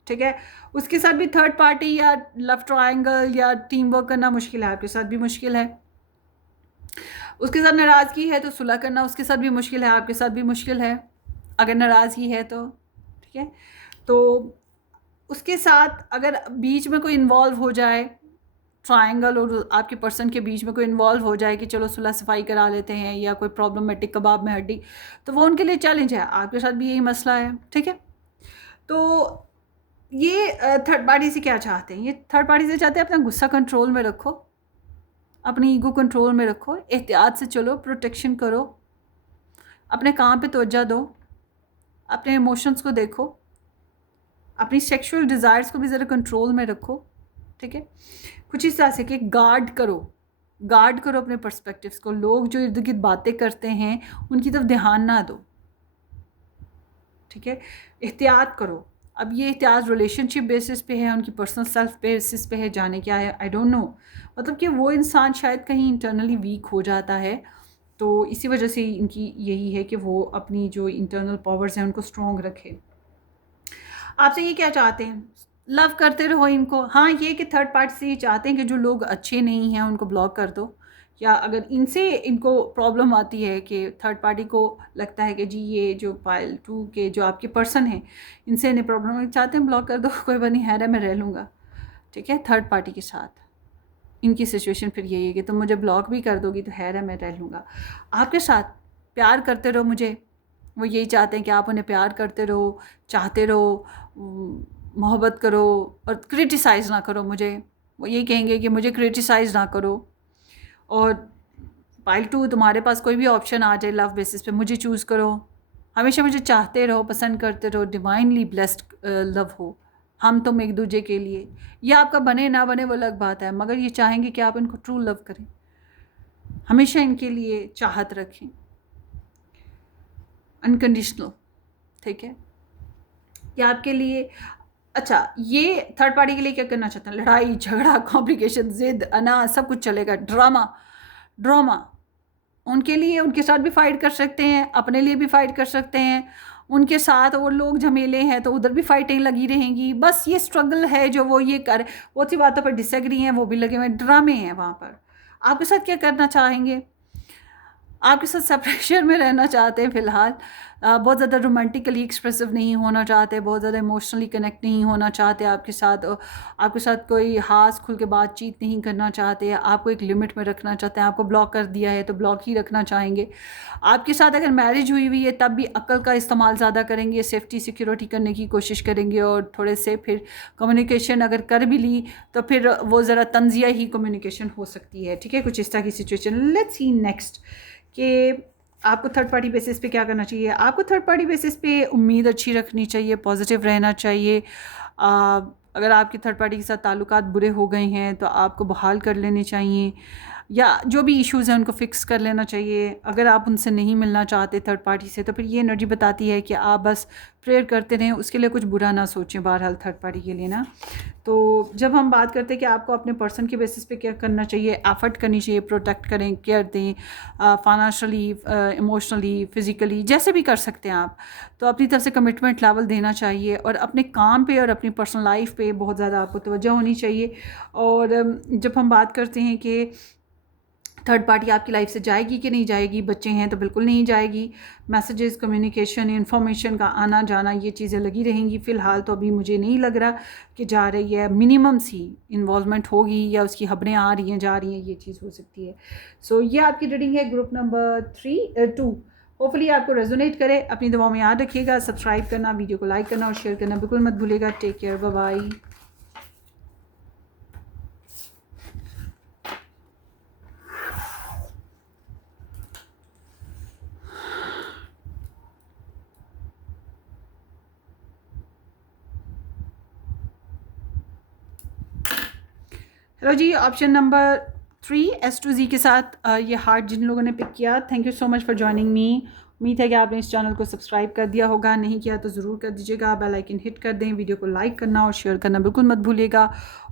ठीक है, उसके साथ भी थर्ड पार्टी या लव ट्रायंगल या टीम वर्क करना मुश्किल है, आपके साथ भी मुश्किल है। उसके साथ नाराज़गी है तो सुलह करना उसके साथ भी मुश्किल है, आपके साथ भी मुश्किल है अगर नाराज़गी है तो। ठीक है, तो उसके साथ अगर बीच में कोई इन्वॉल्व हो जाए, ट्रायंगल और आपके पर्सन के बीच में कोई इन्वॉल्व हो जाए कि चलो सुलह सफाई करा लेते हैं, या कोई प्रॉब्लमेटिक कबाब में हड्डी, तो वो उनके लिए चैलेंज है। आपके साथ भी यही मसला है। ठीक है, तो ये थर्ड पार्टी से क्या चाहते हैं? ये थर्ड पार्टी से चाहते हैं अपना गुस्सा कंट्रोल में रखो, अपनी ईगो कंट्रोल में रखो, एहतियात से चलो, प्रोटेक्शन करो, अपने काम पे तवज्जो दो, अपने इमोशंस को देखो, अपनी सेक्सुअल डिज़ायर्स को भी ज़रा कंट्रोल में रखो। ठीक है, कुछ इस तरह से कि गार्ड करो अपने पर्सपेक्टिव्स को। लोग जो इर्द गिर्द बातें करते हैं उनकी तरफ ध्यान ना दो। ठीक है, एहतियात करो। अब ये एहतियात रिलेशनशिप बेसिस पे है, उनकी पर्सनल सेल्फ बेसिस पे है, जाने क्या है, आई डोंट नो। मतलब कि वो इंसान शायद कहीं इंटरनली वीक हो जाता है, तो इसी वजह से इनकी यही है कि वो अपनी जो इंटरनल पावर्स हैं उनको स्ट्रॉन्ग रखे। आपसे ये क्या चाहते हैं? लव करते रहो इनको। हाँ, ये कि थर्ड पार्टी से ये चाहते हैं कि जो लोग अच्छे नहीं हैं उनको ब्लॉक कर दो, या अगर इनसे इनको प्रॉब्लम आती है कि थर्ड पार्टी को लगता है कि जी ये जो पाइल 2 के जो आपके पर्सन हैं इनसे इन्हें प्रॉब्लम है, चाहते हैं ब्लॉक कर दो, कोई बात नहीं, है मैं रह लूँगा। ठीक है, थर्ड पार्टी के साथ इनकी सिचुएशन फिर यही है कि तुम मुझे ब्लॉक भी कर दोगी तो है मैं रह लूँगा। आपके साथ प्यार करते रहो मुझे, वो यही चाहते हैं कि आप उन्हें प्यार करते रहो, चाहते रहो, मोहब्बत करो और क्रिटिसाइज़ ना करो मुझे। वो यही कहेंगे कि मुझे क्रिटिसाइज़ ना करो, और पाइल 2 तुम्हारे पास कोई भी ऑप्शन आ जाए लव बेसिस पे, मुझे चूज़ करो, हमेशा मुझे चाहते रहो, पसंद करते रहो, डिवाइनली ब्लेस्ड लव हो हम तुम एक दूसरे के लिए। ये आपका बने ना बने वो अलग बात है, मगर ये चाहेंगे कि आप इनको ट्रू लव करें, हमेशा इनके लिए चाहत रखें, अनकंडीशनल। ठीक है, कि आपके लिए अच्छा, ये थर्ड पार्टी के लिए क्या करना चाहते हैं? लड़ाई झगड़ा, कॉम्प्लिकेशन, जिद, अना, सब कुछ चलेगा, ड्रामा उनके लिए, उनके साथ भी फाइट कर सकते हैं, अपने लिए भी फाइट कर सकते हैं, उनके साथ और लोग झमेले हैं तो उधर भी फाइटिंग लगी रहेंगी। बस ये स्ट्रगल है जो वो ये कर, बहुत सी बातों पर डिसएग्री हैं, वो भी लगे हुए ड्रामे हैं वहाँ पर। आपके साथ क्या करना चाहेंगे? आपके साथ सेपरेशन में रहना चाहते हैं फ़िलहाल, बहुत ज़्यादा रोमांटिकली एक्सप्रेसिव नहीं होना चाहते, बहुत ज़्यादा इमोशनली कनेक्ट नहीं होना चाहते आपके साथ कोई हाथ खुल के बातचीत नहीं करना चाहते, आपको एक लिमिट में रखना चाहते हैं, आपको ब्लॉक कर दिया है तो ब्लॉक ही रखना चाहेंगे। आपके साथ अगर मैरिज हुई हुई है तब भी अक्ल का इस्तेमाल ज़्यादा करेंगे, सेफ्टी सिक्योरिटी करने की कोशिश करेंगे, और थोड़े से फिर कम्युनिकेशन अगर कर भी ली तो फिर वो ज़रा तंजिया ही कम्युनिकेशन हो सकती है। ठीक है, कुछ इस तरह की सिचुएशन। लेट्स सी नेक्स्ट कि आपको थर्ड पार्टी बेसिस पे क्या करना चाहिए। आपको थर्ड पार्टी बेसिस पे उम्मीद अच्छी रखनी चाहिए, पॉजिटिव रहना चाहिए। अगर आपके थर्ड पार्टी के साथ ताल्लुकात बुरे हो गए हैं तो आपको बहाल कर लेने चाहिए, या जो भी इश्यूज़ हैं उनको फ़िक्स कर लेना चाहिए। अगर आप उनसे नहीं मिलना चाहते थर्ड पार्टी से तो फिर ये एनर्जी बताती है कि आप बस प्रेयर करते रहें, उसके लिए कुछ बुरा ना सोचें बहरहाल थर्ड पार्टी के लिए ना। तो जब हम बात करते हैं कि आपको अपने पर्सन के बेसिस पे क्या करना चाहिए, एफर्ट करनी चाहिए, प्रोटेक्ट करें, केयर दें, फाइनेंशियली, इमोशनली, फ़िज़िकली, जैसे भी कर सकते हैं आप, तो अपनी तरफ से कमिटमेंट लेवल देना चाहिए, और अपने काम पे और अपनी पर्सनल लाइफ पे बहुत ज़्यादा आपको तवज्जो होनी चाहिए। और जब हम बात करते हैं कि थर्ड पार्टी आपकी लाइफ से जाएगी कि नहीं जाएगी, बच्चे हैं तो बिल्कुल नहीं जाएगी। मैसेजेस, कम्युनिकेशन, इन्फॉर्मेशन का आना जाना, ये चीज़ें लगी रहेंगी। फ़िलहाल तो अभी मुझे नहीं लग रहा कि जा रही है, मिनिमम सी इन्वॉल्वमेंट होगी या उसकी खबरें आ रही हैं जा रही हैं, ये चीज़ हो सकती है। सो ये आपकी रीडिंग है ग्रुप नंबर 2। होपफुली आपको रेजोनेट करे। अपनी दुआओं में याद रखिएगा, सब्सक्राइब करना, वीडियो को लाइक करना और शेयर करना बिल्कुल मत भूलिएगा। Take care, bye bye. Hello ji, option number 3 S to Z के साथ ये हार्ट जिन लोगों ने पिक किया, thank you so much for joining me. उम्मीद है कि आपने इस चैनल को सब्सक्राइब कर दिया होगा, नहीं किया तो ज़रूर कर दीजिएगा। बेल आइकन हिट कर दें, वीडियो को लाइक करना और शेयर करना बिल्कुल मत भूलिएगा।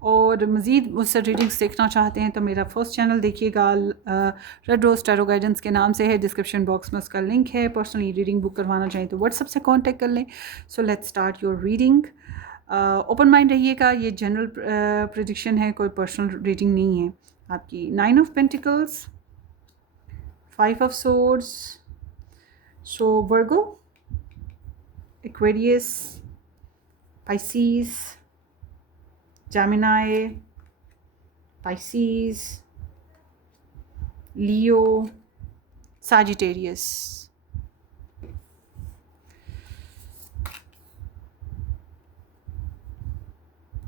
और मज़ीद मुझसे रीडिंग्स देखना चाहते हैं तो मेरा फर्स्ट चैनल देखिएगा, रेड रोज टैरो गाइडेंस के नाम से है, डिस्क्रिप्शन बॉक्स में उसका लिंक है। पर्सनली रीडिंग बुक करवाना चाहें तो व्हाट्सएप से कॉन्टेक्ट कर लें। सो let's start your reading. Open mind रहिएगा, ये जनरल प्रेडिक्शन है, कोई पर्सनल रीडिंग नहीं है। आपकी 9 of pentacles, 5 of swords, so Virgo, Aquarius, Pisces, Gemini, Pisces, Leo, Sagittarius.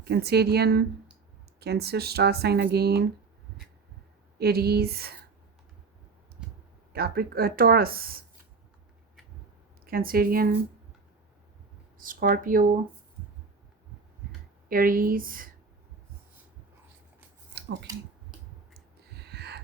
Cancerian, Cancer star sign again, Aries, Taurus, Cancerian, Scorpio, Aries. Okay.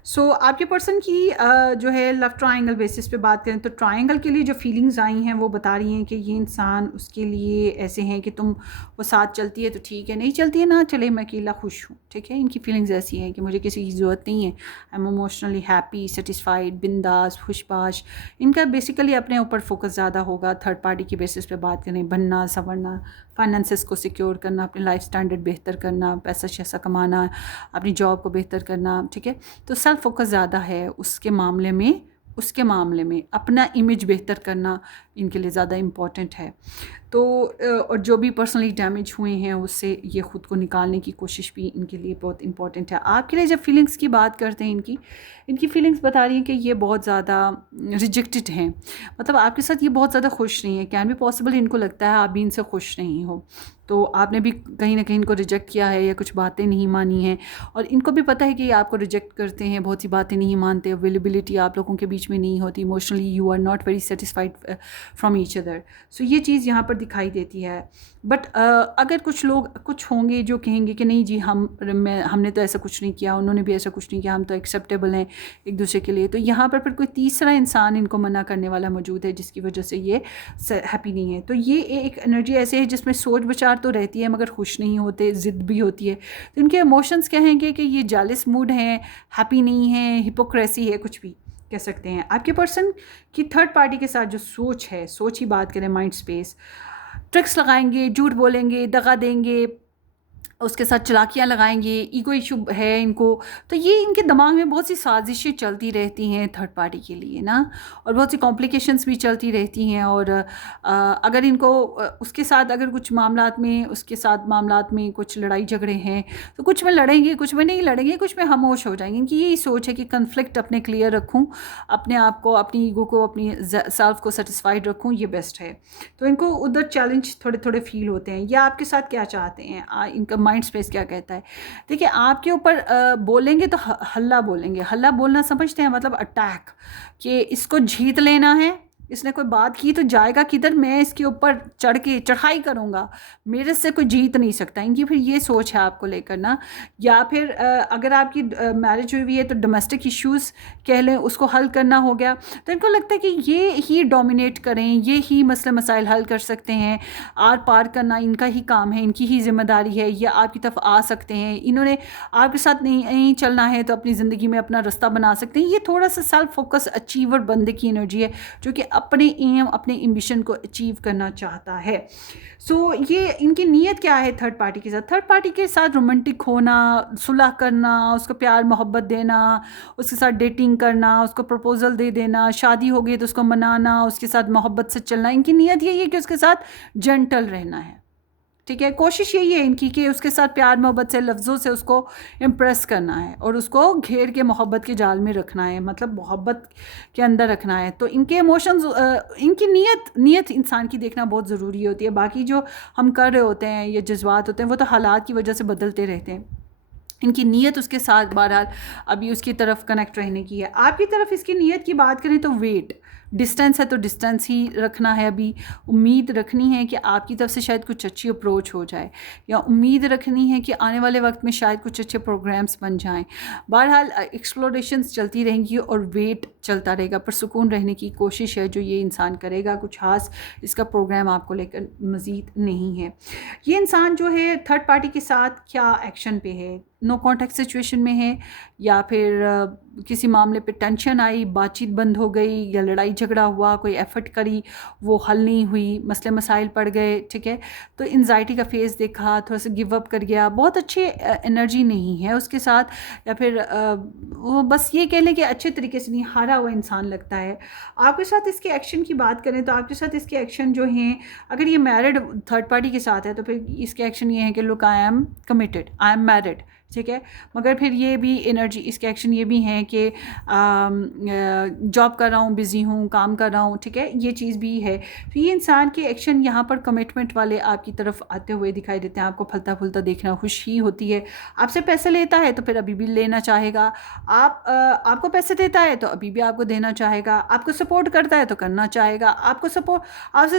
सो आपके person की जो है लव ट्रायंगल बेसिस पे बात करें तो ट्रायंगल के लिए जो फीलिंग्स आई हैं वो बता रही हैं कि ये इंसान उसके लिए ऐसे हैं कि तुम वो साथ चलती है तो ठीक है, नहीं चलती है ना चले, मैं अकेला खुश हूँ। ठीक है, इनकी फीलिंग्स ऐसी हैं कि मुझे किसी की ज़रूरत नहीं है, I am emotionally happy, satisfied, बिंदास, खुशबाश। इनका बेसिकली अपने ऊपर फोकस ज़्यादा होगा। थर्ड पार्टी की बेसिस पे बात करें, बनना संवरना, फाइनेंसेस को सिक्योर करना, अपने लाइफ स्टैंडर्ड बेहतर करना, पैसा शैसा कमाना, अपनी जॉब को बेहतर करना। ठीक है, तो सेल्फ फोकस ज़्यादा है उसके मामले में अपना इमेज बेहतर करना इनके लिए ज़्यादा इम्पॉर्टेंट है। तो और जो भी पर्सनली डैमेज हुए हैं उससे ये ख़ुद को निकालने की कोशिश भी इनके लिए बहुत इम्पॉर्टेंट है। आपके लिए जब फीलिंग्स की बात करते हैं, इनकी फीलिंग्स बता रही हैं कि ये बहुत ज़्यादा रिजेक्टेड हैं, मतलब आपके साथ ये बहुत ज़्यादा खुश नहीं है। कैन भी पॉसिबल इनको लगता है आप भी इनसे खुश नहीं हो, तो आपने भी कहीं ना कहीं इनको रिजेक्ट किया है या कुछ बातें नहीं मानी हैं, और इनको भी पता है कि आपको रिजेक्ट करते हैं, बहुत सी बातें नहीं मानते, अवेलेबिलिटी आप लोगों के बीच में नहीं होती, emotionally you are not very satisfied from each other. So ये चीज़ यहाँ पर दिखाई देती है। बट अगर कुछ लोग कुछ होंगे जो कहेंगे कि नहीं जी हमने तो ऐसा कुछ नहीं किया, उन्होंने भी ऐसा कुछ नहीं किया, हम तो एक्सेप्टेबल हैं एक दूसरे के लिए, तो यहाँ पर फिर कोई तीसरा इंसान इनको मना करने वाला मौजूद है जिसकी वजह से ये हैप्पी नहीं है। तो ये एक एनर्जी ऐसे है जिसमें सोच विचार तो रहती है मगर खुश नहीं होते, ज़िद भी होती है। तो इनके इमोशंस कहेंगे कि ये जालिस मूड हैं, हैप्पी नहीं है, हिपोक्रेसी है, कुछ भी कह सकते हैं। आपके पर्सन की थर्ड पार्टी के साथ जो सोच है, सोच ही बात करें, माइंड स्पेस, ट्रिक्स लगाएंगे, झूठ बोलेंगे, दगा देंगे, उसके साथ चालाकियाँ लगाएंगे, ईगो इशू है इनको, तो ये इनके दिमाग में बहुत सी साजिशें चलती रहती हैं थर्ड पार्टी के लिए ना, और बहुत सी कॉम्प्लिकेशंस भी चलती रहती हैं। और अगर इनको उसके साथ अगर कुछ मामलात में उसके साथ मामलात में कुछ लड़ाई झगड़े हैं तो कुछ में लड़ेंगे, कुछ में नहीं लड़ेंगे, कुछ में खामोश हो जाएंगे। इनकी यही सोच है कि कन्फ्लिक्ट अपने क्लियर रखूँ, अपने आप को, अपनी ईगो को, अपनी सेल्फ को सेटिस्फाइड रखूँ, ये बेस्ट है। तो इनको उधर चैलेंज थोड़े थोड़े फील होते हैं। या आपके साथ क्या चाहते हैं, इनका माइंड स्पेस क्या कहता है। देखिए आपके ऊपर बोलेंगे तो हल्ला बोलेंगे। हल्ला बोलना समझते हैं, मतलब अटैक, कि इसको जीत लेना है, इसने कोई बात की तो जाएगा किधर, मैं इसके ऊपर चढ़ के चढ़ाई करूँगा, मेरे से कोई जीत नहीं सकता। इनकी फिर ये सोच है आपको लेकर ना। या फिर अगर आपकी मैरिज हुई है तो डोमेस्टिक इश्यूज़ कह लें, उसको हल करना हो गया, तो इनको लगता है कि ये ही डोमिनेट करें, ये ही मसले मसाइल हल कर सकते हैं, आर पार करना इनका ही काम है, इनकी ही जिम्मेदारी है, ये आपकी तरफ आ सकते हैं, इन्होंने आपके साथ नहीं चलना है तो अपनी ज़िंदगी में अपना रास्ता बना सकते हैं। ये थोड़ा सा सेल्फ फोकस अचीवर बंदे की एनर्जी है जो कि अपने एम, अपने एम्बिशन को अचीव करना चाहता है। सो ये इनकी नीयत क्या है थर्ड पार्टी के साथ। थर्ड पार्टी के साथ रोमांटिक होना, सुलह करना, उसको प्यार मोहब्बत देना, उसके साथ डेटिंग करना, उसको प्रपोजल दे देना, शादी हो गई तो उसको मनाना, उसके साथ मोहब्बत से चलना। इनकी नीयत यही है कि उसके साथ जेंटल रहना है, ठीक है। कोशिश यही है इनकी कि उसके साथ प्यार मोहब्बत से, लफ्ज़ों से उसको इम्प्रेस करना है और उसको घेर के मोहब्बत के जाल में रखना है, मतलब मोहब्बत के अंदर रखना है। तो इनके इमोशंस, इनकी नीयत इंसान की देखना बहुत ज़रूरी होती है। बाकी जो हम कर रहे होते हैं, ये जज्बात होते हैं, वो तो हालात की वजह से बदलते रहते हैं। इनकी नीयत उसके साथ बहरहाल अभी उसकी तरफ कनेक्ट रहने की है। आपकी तरफ इसकी नीयत की बात करें तो वेट, डिस्टेंस है तो डिस्टेंस ही रखना है। अभी उम्मीद रखनी है कि आपकी तरफ से शायद कुछ अच्छी अप्रोच हो जाए, या उम्मीद रखनी है कि आने वाले वक्त में शायद कुछ अच्छे प्रोग्राम्स बन जाएं। बहरहाल एक्सप्लोरेशंस चलती रहेंगी और वेट चलता रहेगा, पर सुकून रहने की कोशिश है जो ये इंसान करेगा। कुछ खास इसका प्रोग्राम आपको लेकर मज़ीद नहीं है। ये इंसान जो है थर्ड पार्टी के साथ क्या एक्शन पे है, नो कॉन्टैक्ट सिचुएशन में है, या फिर किसी मामले पे टेंशन आई, बातचीत बंद हो गई, या लड़ाई झगड़ा हुआ, कोई एफर्ट करी वो हल नहीं हुई, मसले मसाइल पड़ गए, ठीक है, तो एंजाइटी का फेस देखा, थोड़ा सा गिव अप कर गया, बहुत अच्छी एनर्जी नहीं है उसके साथ, या फिर वो बस ये कह लें कि अच्छे तरीके से नहीं, हारा हुआ इंसान लगता है। आपके साथ इसके एक्शन की बात करें तो आपके साथ इसके एक्शन जो हैं, अगर ये मैरिड थर्ड पार्टी के साथ है तो फिर इसके एक्शन ये हैं कि look I am committed, I am married, ठीक है। मगर फिर ये भी एनर्जी, इसके एक्शन ये भी हैं कि जॉब कर रहा हूँ, बिज़ी हूँ, काम कर रहा हूँ, ठीक है, ये चीज़ भी है। तो ये इंसान के एक्शन यहाँ पर कमिटमेंट वाले आपकी तरफ आते हुए दिखाई देते हैं। आपको फलता फूलता देखना खुशी होती है। आपसे पैसे लेता है तो फिर अभी भी लेना चाहेगा, आपको पैसे देता है तो अभी भी आपको देना चाहेगा, आपको सपोर्ट करता है तो करना चाहेगा, आपसे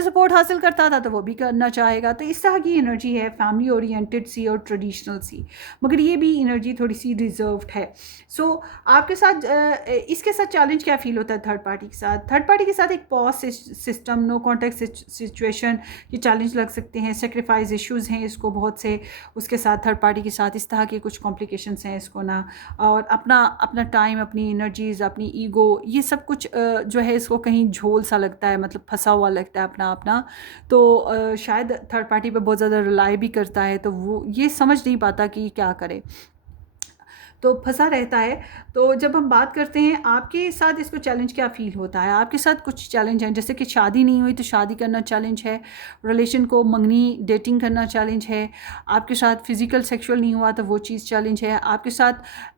सपोर्ट हासिल करता था तो वो भी करना चाहेगा। तो इस तरह की एनर्जी है, फैमिली ओरिएंटेड सी और ट्रेडिशनल सी, मगर ये भी एनर्जी थोड़ी सी रिजर्व्ड है। सो आपके साथ इसके साथ चैलेंज क्या फील होता है थर्ड पार्टी के साथ। थर्ड पार्टी के साथ एक pause system, no contact situation, ये चैलेंज लग सकते हैं। सेक्रीफाइस इश्यूज़ हैं इसको बहुत से, उसके साथ थर्ड पार्टी के साथ इस तरह के कुछ कॉम्प्लिकेशंस हैं इसको ना। और अपना टाइम, अपनी एनर्जीज़, अपनी ईगो, ये सब कुछ जो है इसको कहीं झोल सा लगता है, मतलब फंसा हुआ लगता है अपना। तो शायद थर्ड पार्टी पे बहुत ज़्यादा रिलाई भी करता है, तो वो ये समझ नहीं पाता कि क्या करे, तो फंसा रहता है। तो जब हम बात करते हैं आपके साथ इसको चैलेंज क्या फ़ील होता है, आपके साथ कुछ चैलेंज हैं, जैसे कि शादी नहीं हुई तो शादी करना चैलेंज है, रिलेशन को मंगनी डेटिंग करना चैलेंज है, आपके साथ फिज़िकल सेक्सुअल नहीं हुआ तो वो चीज़ चैलेंज है, आपके साथ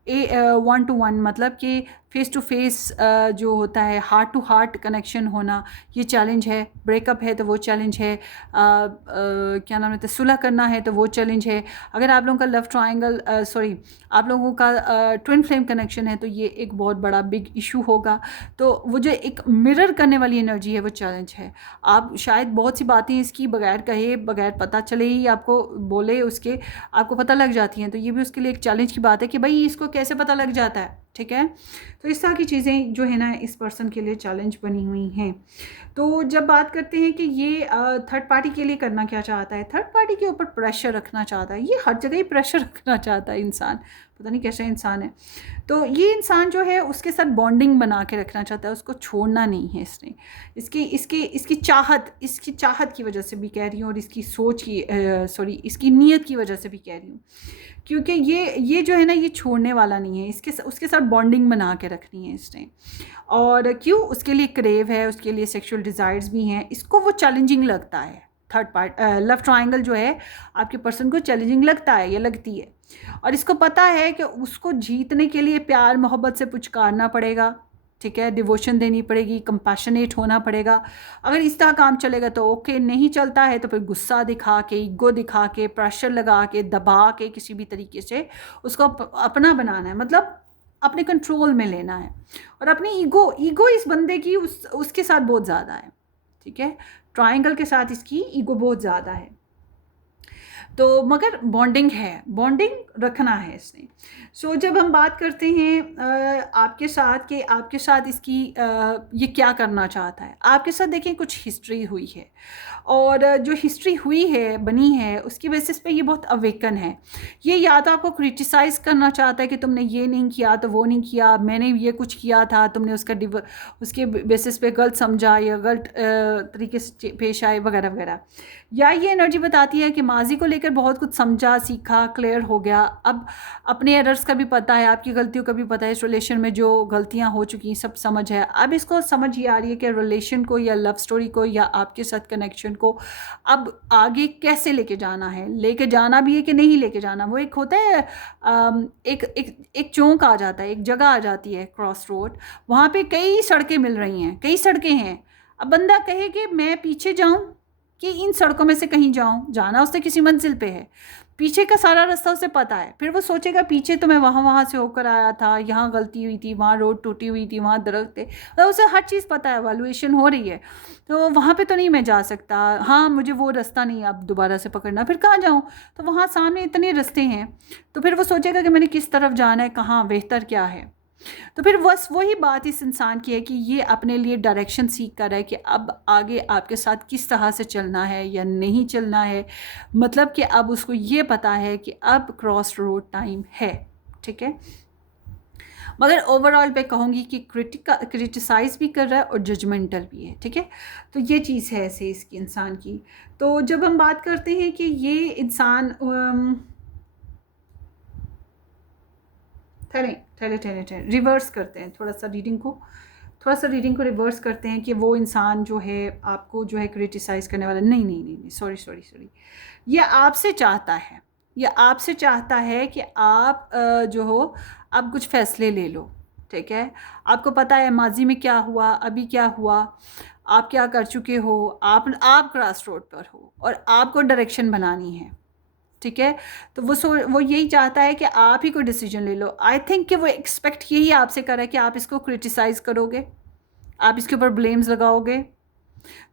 1 to 1 मतलब कि फ़ेस टू फेस जो होता है, हार्ट टू हार्ट कनेक्शन होना, ये चैलेंज है। ब्रेकअप है तो वो चैलेंज है। क्या नाम लेते हैं, सुलह करना है तो वो चैलेंज है। अगर आप लोगों का लव ट्रायंगल आप लोगों का ट्विन फ्लेम कनेक्शन है तो ये एक बहुत बड़ा बिग इशू होगा। तो वो जो एक मिरर करने वाली एनर्जी है वो चैलेंज है। आप शायद बहुत सी बातें इसकी बगैर कहे, बगैर पता चले ही आपको बोले, उसके आपको पता लग जाती हैं, तो ये भी उसके लिए एक चैलेंज की बात है कि भाई इसको कैसे पता लग जाता है, ठीक है। तो इस तरह की चीज़ें जो है ना इस पर्सन के लिए चैलेंज बनी हुई हैं। तो जब बात करते हैं कि ये थर्ड पार्टी के लिए करना क्या चाहता है, थर्ड पार्टी के ऊपर प्रेशर रखना चाहता है, ये हर जगह ही प्रेशर रखना चाहता है इंसान, पता नहीं कैसा इंसान है। तो ये इंसान जो है उसके साथ बॉन्डिंग बना के रखना चाहता है, उसको छोड़ना नहीं है इसने। इसकी चाहत की वजह से भी कह रही हूँ, और इसकी सोच की इसकी नीयत की वजह से भी कह रही हूँ, क्योंकि ये जो है ना ये छोड़ने वाला नहीं है, उसके साथ बॉन्डिंग बना के रखनी है इसने। और क्यों, उसके लिए क्रेव है, उसके लिए सेक्सुअल डिज़ायर्स भी हैं, इसको वो चैलेंजिंग लगता है। थर्ड पार्ट लव ट्रायंगल जो है आपके पर्सन को चैलेंजिंग लगता है या लगती है, और इसको पता है कि उसको जीतने के लिए प्यार मोहब्बत से पुचकारना पड़ेगा, ठीक है, डिवोशन देनी पड़ेगी, कंपैशनेट होना पड़ेगा। अगर इस तरह काम चलेगा तो ओके, नहीं चलता है तो फिर गुस्सा दिखा के, ईगो दिखा के, प्रेशर लगा के, दबा के किसी भी तरीके से उसको अपना बनाना है, मतलब अपने कंट्रोल में लेना है। और अपनी ईगो इस बंदे की उसके साथ बहुत ज़्यादा है, ठीक है, ट्रायंगल के साथ इसकी ईगो बहुत ज़्यादा है। तो मगर बॉन्डिंग रखना है इसने। सो जब हम बात करते हैं आपके साथ इसकी ये क्या करना चाहता है आपके साथ, देखें कुछ हिस्ट्री हुई है, और जो हिस्ट्री हुई है बनी है उसकी बेसिस पे ये बहुत अवेकन है। ये या तो आपको क्रिटिसाइज़ करना चाहता है कि तुमने ये नहीं किया तो वो नहीं किया, मैंने ये कुछ किया था, तुमने उसके बेसिस पे गलत समझा या गलत तरीके से पेश आए वगैरह वगैरह। या ये एनर्जी बताती है कि माजी को लेकर बहुत कुछ समझा, सीखा, क्लियर हो गया, अब अपने एरर्स का भी पता है, आपकी गलतियों का भी पता है, इस रिलेशन में जो गलतियां हो चुकी सब समझ है। अब इसको समझ ये आ रही है कि रिलेशन को या लव स्टोरी को या आपके साथ कनेक्शन को अब आगे कैसे लेके जाना है, लेके जाना भी है कि नहीं लेके जाना। वो एक होता है एक चौंक आ जाता है, एक जगह आ जाती है क्रॉस रोड, वहाँ पे कई सड़कें मिल रही हैं, कई सड़कें हैं। अब बंदा कहे कि मैं पीछे जाऊँ कि इन सड़कों में से कहीं जाऊं, जाना उससे किसी मंजिल पे है, पीछे का सारा रास्ता उसे पता है, फिर वो सोचेगा पीछे तो मैं वहाँ से होकर आया था, यहाँ गलती हुई थी, वहाँ रोड टूटी हुई थी, वहाँ दरख्त थे, तो उसे हर चीज़ पता है, वैल्यूएशन हो रही है, तो वहाँ पे तो नहीं मैं जा सकता, हाँ मुझे वो रास्ता नहीं अब दोबारा से पकड़ना, फिर कहाँ जाऊँ, तो वहाँ सामने इतने रास्ते हैं, तो फिर वो सोचेगा कि मैंने किस तरफ जाना है, कहाँ बेहतर क्या है। तो फिर बस वही बात इस इंसान की है कि ये अपने लिए डायरेक्शन सीख कर है कि अब आगे आपके साथ किस तरह से चलना है या नहीं चलना है, मतलब कि अब उसको ये पता है कि अब क्रॉस रोड टाइम है, ठीक है। मगर ओवरऑल मैं कहूँगी कि क्रिटिसाइज़ भी कर रहा है और जजमेंटल भी है, ठीक है। तो ये चीज़ है ऐसे इसकी इंसान की। तो जब हम बात करते हैं कि ये इंसान ठहरे रिवर्स करते हैं थोड़ा सा रीडिंग को रिवर्स करते हैं कि वो इंसान जो है आपको जो है क्रिटिसाइज़ करने वाला नहीं, सॉरी, ये आपसे चाहता है कि आप जो हो आप कुछ फ़ैसले ले लो, ठीक है। आपको पता है माजी में क्या हुआ, अभी क्या हुआ, आप क्या कर चुके हो, आप क्रॉस रोड पर हो और आपको डायरेक्शन बनानी है, ठीक है। तो वो यही चाहता है कि आप ही कोई डिसीजन ले लो। आई थिंक कि वो एक्सपेक्ट यही आपसे कर रहा है कि आप इसको क्रिटिसाइज़ करोगे, आप इसके ऊपर ब्लेम्स लगाओगे।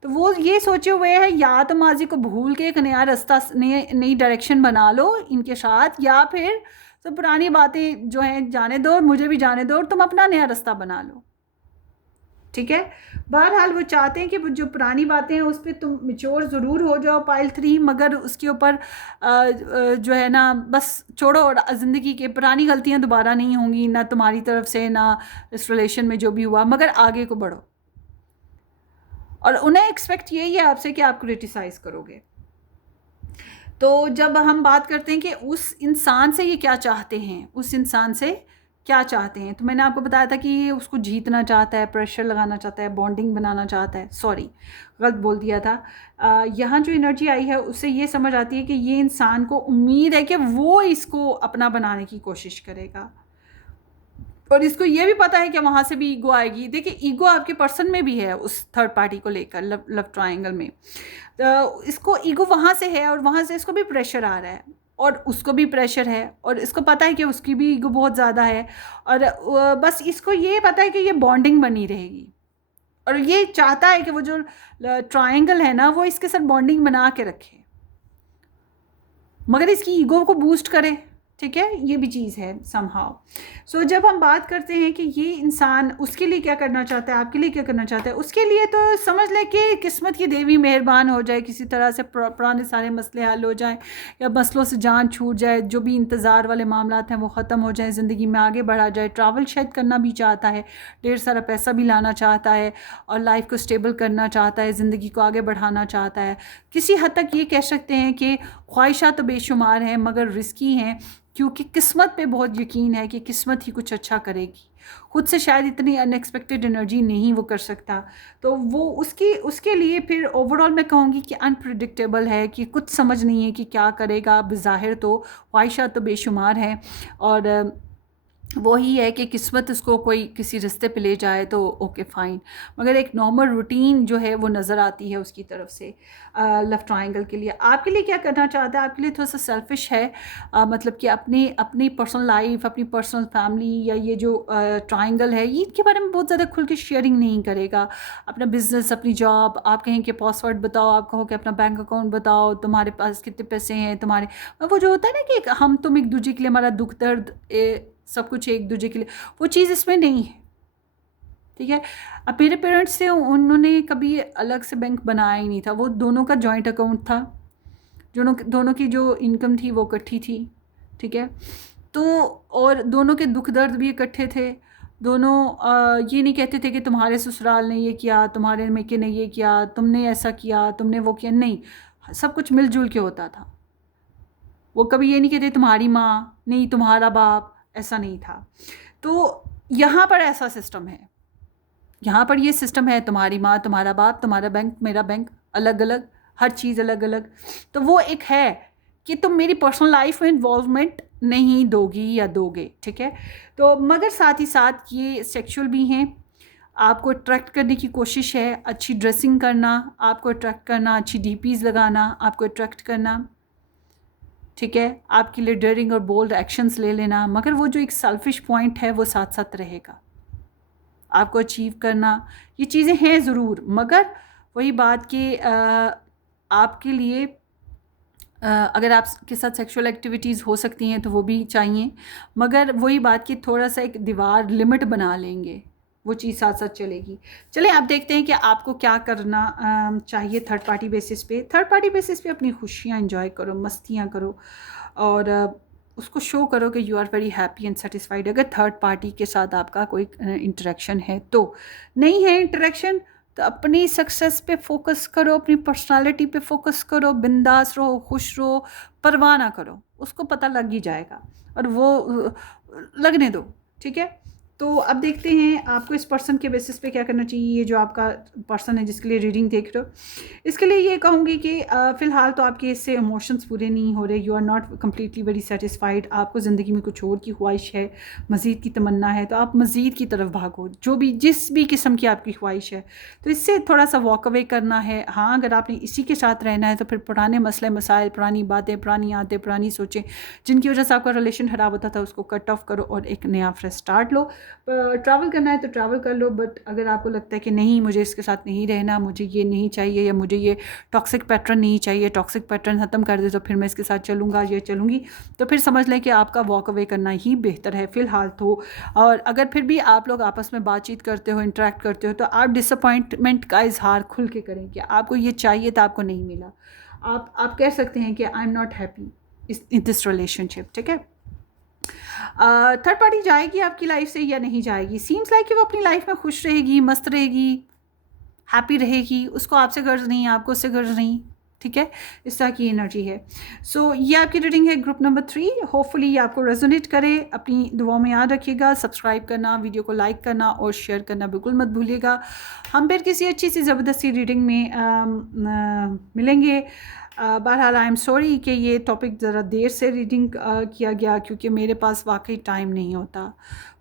तो वो ये सोचे हुए है या तो माजी को भूल के एक नया रास्ता, नई डायरेक्शन बना लो इनके साथ, या फिर सब पुरानी बातें जो हैं जाने दो, मुझे भी जाने दो और तुम अपना नया रास्ता बना लो, ठीक है। बहरहाल वो चाहते हैं कि जो पुरानी बातें हैं उस पर तुम मिच्योर ज़रूर हो जाओ पाइल 3, मगर उसके ऊपर जो है ना बस छोड़ो, और ज़िंदगी के पुरानी गलतियां दोबारा नहीं होंगी, ना तुम्हारी तरफ से ना इस रिलेशन में जो भी हुआ, मगर आगे को बढ़ो। और उन्हें एक्सपेक्ट यही है आपसे कि आप क्रिटिसाइज़ करोगे। तो जब हम बात करते हैं कि उस इंसान से ये क्या चाहते हैं, तो मैंने आपको बताया था कि ये उसको जीतना चाहता है, प्रेशर लगाना चाहता है, बॉन्डिंग बनाना चाहता है, सॉरी गलत बोल दिया था। यहाँ जो एनर्जी आई है उससे ये समझ आती है कि ये इंसान को उम्मीद है कि वो इसको अपना बनाने की कोशिश करेगा, और इसको ये भी पता है कि वहाँ से भी ईगो आएगी। देखिए ईगो आपके पर्सन में भी है उस थर्ड पार्टी को लेकर, लव ट्रायंगल में, तो इसको ईगो वहाँ से है और वहाँ से इसको भी प्रेशर आ रहा है और उसको भी प्रेशर है, और इसको पता है कि उसकी भी ईगो बहुत ज़्यादा है, और बस इसको ये पता है कि ये बॉन्डिंग बनी रहेगी, और ये चाहता है कि वो जो ट्रायंगल है ना वो इसके साथ बॉन्डिंग बना के रखे, मगर इसकी ईगो को बूस्ट करे, ठीक है, ये भी चीज़ है समहाउ। सो जब हम बात करते हैं कि ये इंसान उसके लिए क्या करना चाहता है, आपके लिए क्या करना चाहता है, उसके लिए तो समझ लें कि किस्मत की देवी मेहरबान हो जाए, किसी तरह से पुराने सारे मसले हल हो जाएं या मसलों से जान छूट जाए, जो भी इंतज़ार वाले मामलात हैं वो ख़त्म हो जाएं, ज़िंदगी में आगे बढ़ा जाए। ट्रैवल शायद करना भी चाहता है, ढेर सारा पैसा भी लाना चाहता है और लाइफ को स्टेबल करना चाहता है, ज़िंदगी को आगे बढ़ाना चाहता है। किसी हद तक ये कह सकते हैं कि ख्वाहिशात तो बेशुमार हैं मगर रिस्की हैं, क्योंकि किस्मत पे बहुत यकीन है कि किस्मत ही कुछ अच्छा करेगी। खुद से शायद इतनी अनएक्सपेक्टेड एनर्जी नहीं वो कर सकता, तो वो उसके लिए फिर ओवरऑल मैं कहूँगी कि अनप्रिडिक्टेबल है, कि कुछ समझ नहीं है कि क्या करेगा। बज़ाहिर तो ख्वाहिशात तो बेशुमार हैं और वही है कि किस्मत उसको कोई किसी रास्ते पे ले जाए तो ओके फ़ाइन, मगर एक नॉर्मल रूटीन जो है वो नज़र आती है उसकी तरफ से लव ट्रायंगल के लिए। आपके लिए क्या करना चाहता है, आपके लिए थोड़ा सा सेल्फिश है, मतलब कि अपनी अपनी पर्सनल लाइफ, अपनी पर्सनल फैमिली या ये जो ट्रायंगल है ये इनके बारे में बहुत ज़्यादा खुल के शेयरिंग नहीं करेगा। अपना बिजनेस, अपनी जॉब, आप कहें कि पासवर्ड बताओ, आप कहो कि अपना बैंक अकाउंट बताओ, तुम्हारे पास कितने पैसे हैं, तुम्हारे वो जो होता है ना कि हम तुम एक दूसरे के लिए, हमारा दुख दर्द सब कुछ एक दूसरे के लिए, वो चीज़ इसमें नहीं है। ठीक है, अब मेरे पेरेंट्स से उन्होंने कभी अलग से बैंक बनाया ही नहीं था, वो दोनों का जॉइंट अकाउंट था, दोनों की जो इनकम थी वो इकट्ठी थी। ठीक है, तो और दोनों के दुख दर्द भी इकट्ठे थे। दोनों ये नहीं कहते थे कि तुम्हारे ससुराल ने ये किया, तुम्हारे मेके ने ये किया, तुमने ऐसा किया, तुमने वो किया, नहीं, सब कुछ मिलजुल के होता था। वो कभी ये नहीं कहते तुम्हारी माँ, नहीं तुम्हारा बाप, ऐसा नहीं था। तो यहाँ पर ऐसा सिस्टम है, यहाँ पर ये सिस्टम है, तुम्हारी माँ, तुम्हारा बाप, तुम्हारा बैंक, मेरा बैंक, अलग अलग, हर चीज़ अलग अलग। तो वो एक है कि तुम मेरी पर्सनल लाइफ में इन्वॉल्वमेंट नहीं दोगी या दोगे। ठीक है, तो मगर साथ ही साथ ये सेक्सुअल भी हैं, आपको अट्रैक्ट करने की कोशिश है, अच्छी ड्रेसिंग करना, आपको अट्रैक्ट करना, अच्छी डीपीज़ लगाना, आपको अट्रैक्ट करना। ठीक है, आपके लिए डेयरिंग और बोल्ड एक्शंस ले लेना, मगर वो जो एक सेल्फिश पॉइंट है वो साथ साथ रहेगा। आपको अचीव करना, ये चीज़ें हैं ज़रूर, मगर वही बात कि आपके लिए अगर आपके साथ सेक्सुअल एक्टिविटीज़ हो सकती हैं तो वो भी चाहिए, मगर वही बात कि थोड़ा सा एक दीवार लिमिट बना लेंगे, वो चीज़ साथ साथ चलेगी। चलिए आप देखते हैं कि आपको क्या करना चाहिए थर्ड पार्टी बेसिस पे। थर्ड पार्टी बेसिस पे अपनी खुशियाँ एंजॉय करो, मस्तियाँ करो और उसको शो करो कि you are very happy and satisfied. अगर थर्ड पार्टी के साथ आपका कोई इंटरेक्शन है, तो नहीं है इंटरेक्शन तो अपनी सक्सेस पे फोकस करो, अपनी पर्सनालिटी पे फोकस करो, बिंदास रहो, खुश रहो, परवाह ना करो, उसको पता लग ही जाएगा और वो लगने दो। ठीक है, तो अब देखते हैं आपको इस पर्सन के बेसिस पे क्या करना चाहिए। ये जो आपका पर्सन है जिसके लिए रीडिंग देख रहे हो, इसके लिए ये कहूँगी कि फ़िलहाल तो आपके इससे इमोशंस पूरे नहीं हो रहे, you are not completely very satisfied, आपको ज़िंदगी में कुछ और की ख्वाहिश है, मज़ीद की तमन्ना है, तो आप मज़ीद की तरफ भागो, जो भी जिस भी किस्म की आपकी ख्वाहिश है, तो इससे थोड़ा सा वॉक अवे करना है। हाँ, अगर आपने इसी के साथ रहना है तो फिर पुराने मसले मसाइल, पुरानी बातें, पुरानी आदतें, पुरानी सोचें जिनकी वजह से आपका रिलेशन ख़राब होता था, उसको कट ऑफ करो और एक नया फ्रेश स्टार्ट लो। ट्रैवल करना है तो ट्रैवल कर लो, बट अगर आपको लगता है कि नहीं मुझे इसके साथ नहीं रहना, मुझे ये नहीं चाहिए या मुझे ये टॉक्सिक पैटर्न नहीं चाहिए, टॉक्सिक पैटर्न ख़त्म कर दे तो फिर मैं इसके साथ चलूँगा या चलूँगी, तो फिर समझ लें कि आपका वॉक अवे करना ही बेहतर है फ़िलहाल तो। और अगर फिर भी आप लोग आपस में बातचीत करते हो, इंटरेक्ट करते हो, तो आप डिसअपॉइंटमेंट का इजहार खुल के करें कि आपको ये चाहिए था, आपको नहीं मिला। आप कह सकते हैं कि I am not happy in this relationship. ठीक है, थर्ड पार्टी जाएगी आपकी लाइफ से या नहीं जाएगी, सीम्स लाइक कि वो अपनी लाइफ में खुश रहेगी, मस्त रहेगी, हैप्पी रहेगी, उसको आपसे गर्ज नहीं, आपको उससे गर्ज नहीं। ठीक है, इस तरह की एनर्जी है। सो ये आपकी रीडिंग है ग्रुप नंबर 3। होपफुली ये आपको रेजोनेट करे। अपनी दुआओं में याद रखिएगा, सब्सक्राइब करना, वीडियो को लाइक करना और शेयर करना बिल्कुल मत भूलिएगा। हम फिर किसी अच्छी सी ज़बरदस्ती रीडिंग में मिलेंगे। बहरहाल आई एम सॉरी कि ये टॉपिक ज़रा देर से रीडिंग किया गया, क्योंकि मेरे पास वाकई टाइम नहीं होता,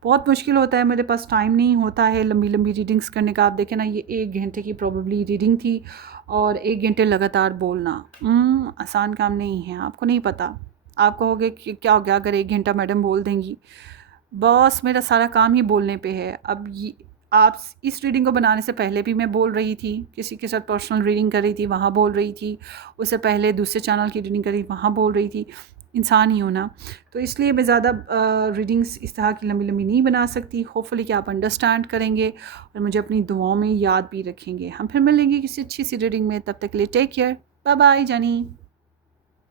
बहुत मुश्किल होता है, मेरे पास टाइम नहीं होता है लंबी लंबी रीडिंग्स करने का। आप देखें ना, ये 1 घंटे की प्रॉबेबली रीडिंग थी और 1 घंटे लगातार बोलना आसान काम नहीं है। आपको नहीं पता, आप कहोगे कि क्या हो गया अगर 1 घंटा मैडम बोल देंगी। बॉस, मेरा सारा काम ही बोलने पे है। अब ये आप इस रीडिंग को बनाने से पहले भी मैं बोल रही थी, किसी के साथ पर्सनल रीडिंग कर रही थी, वहाँ बोल रही थी, उससे पहले दूसरे चैनल की रीडिंग करी, वहाँ बोल रही थी। इंसान ही हो ना, तो इसलिए मैं ज़्यादा रीडिंग्स इस तरह की लंबी लंबी नहीं बना सकती। होपफुली कि आप अंडरस्टैंड करेंगे और मुझे अपनी दुआओं में याद भी रखेंगे। हम फिर मिलेंगे किसी अच्छी सी रीडिंग में, तब तक के लिए टेक केयर, बाय बाय जानी।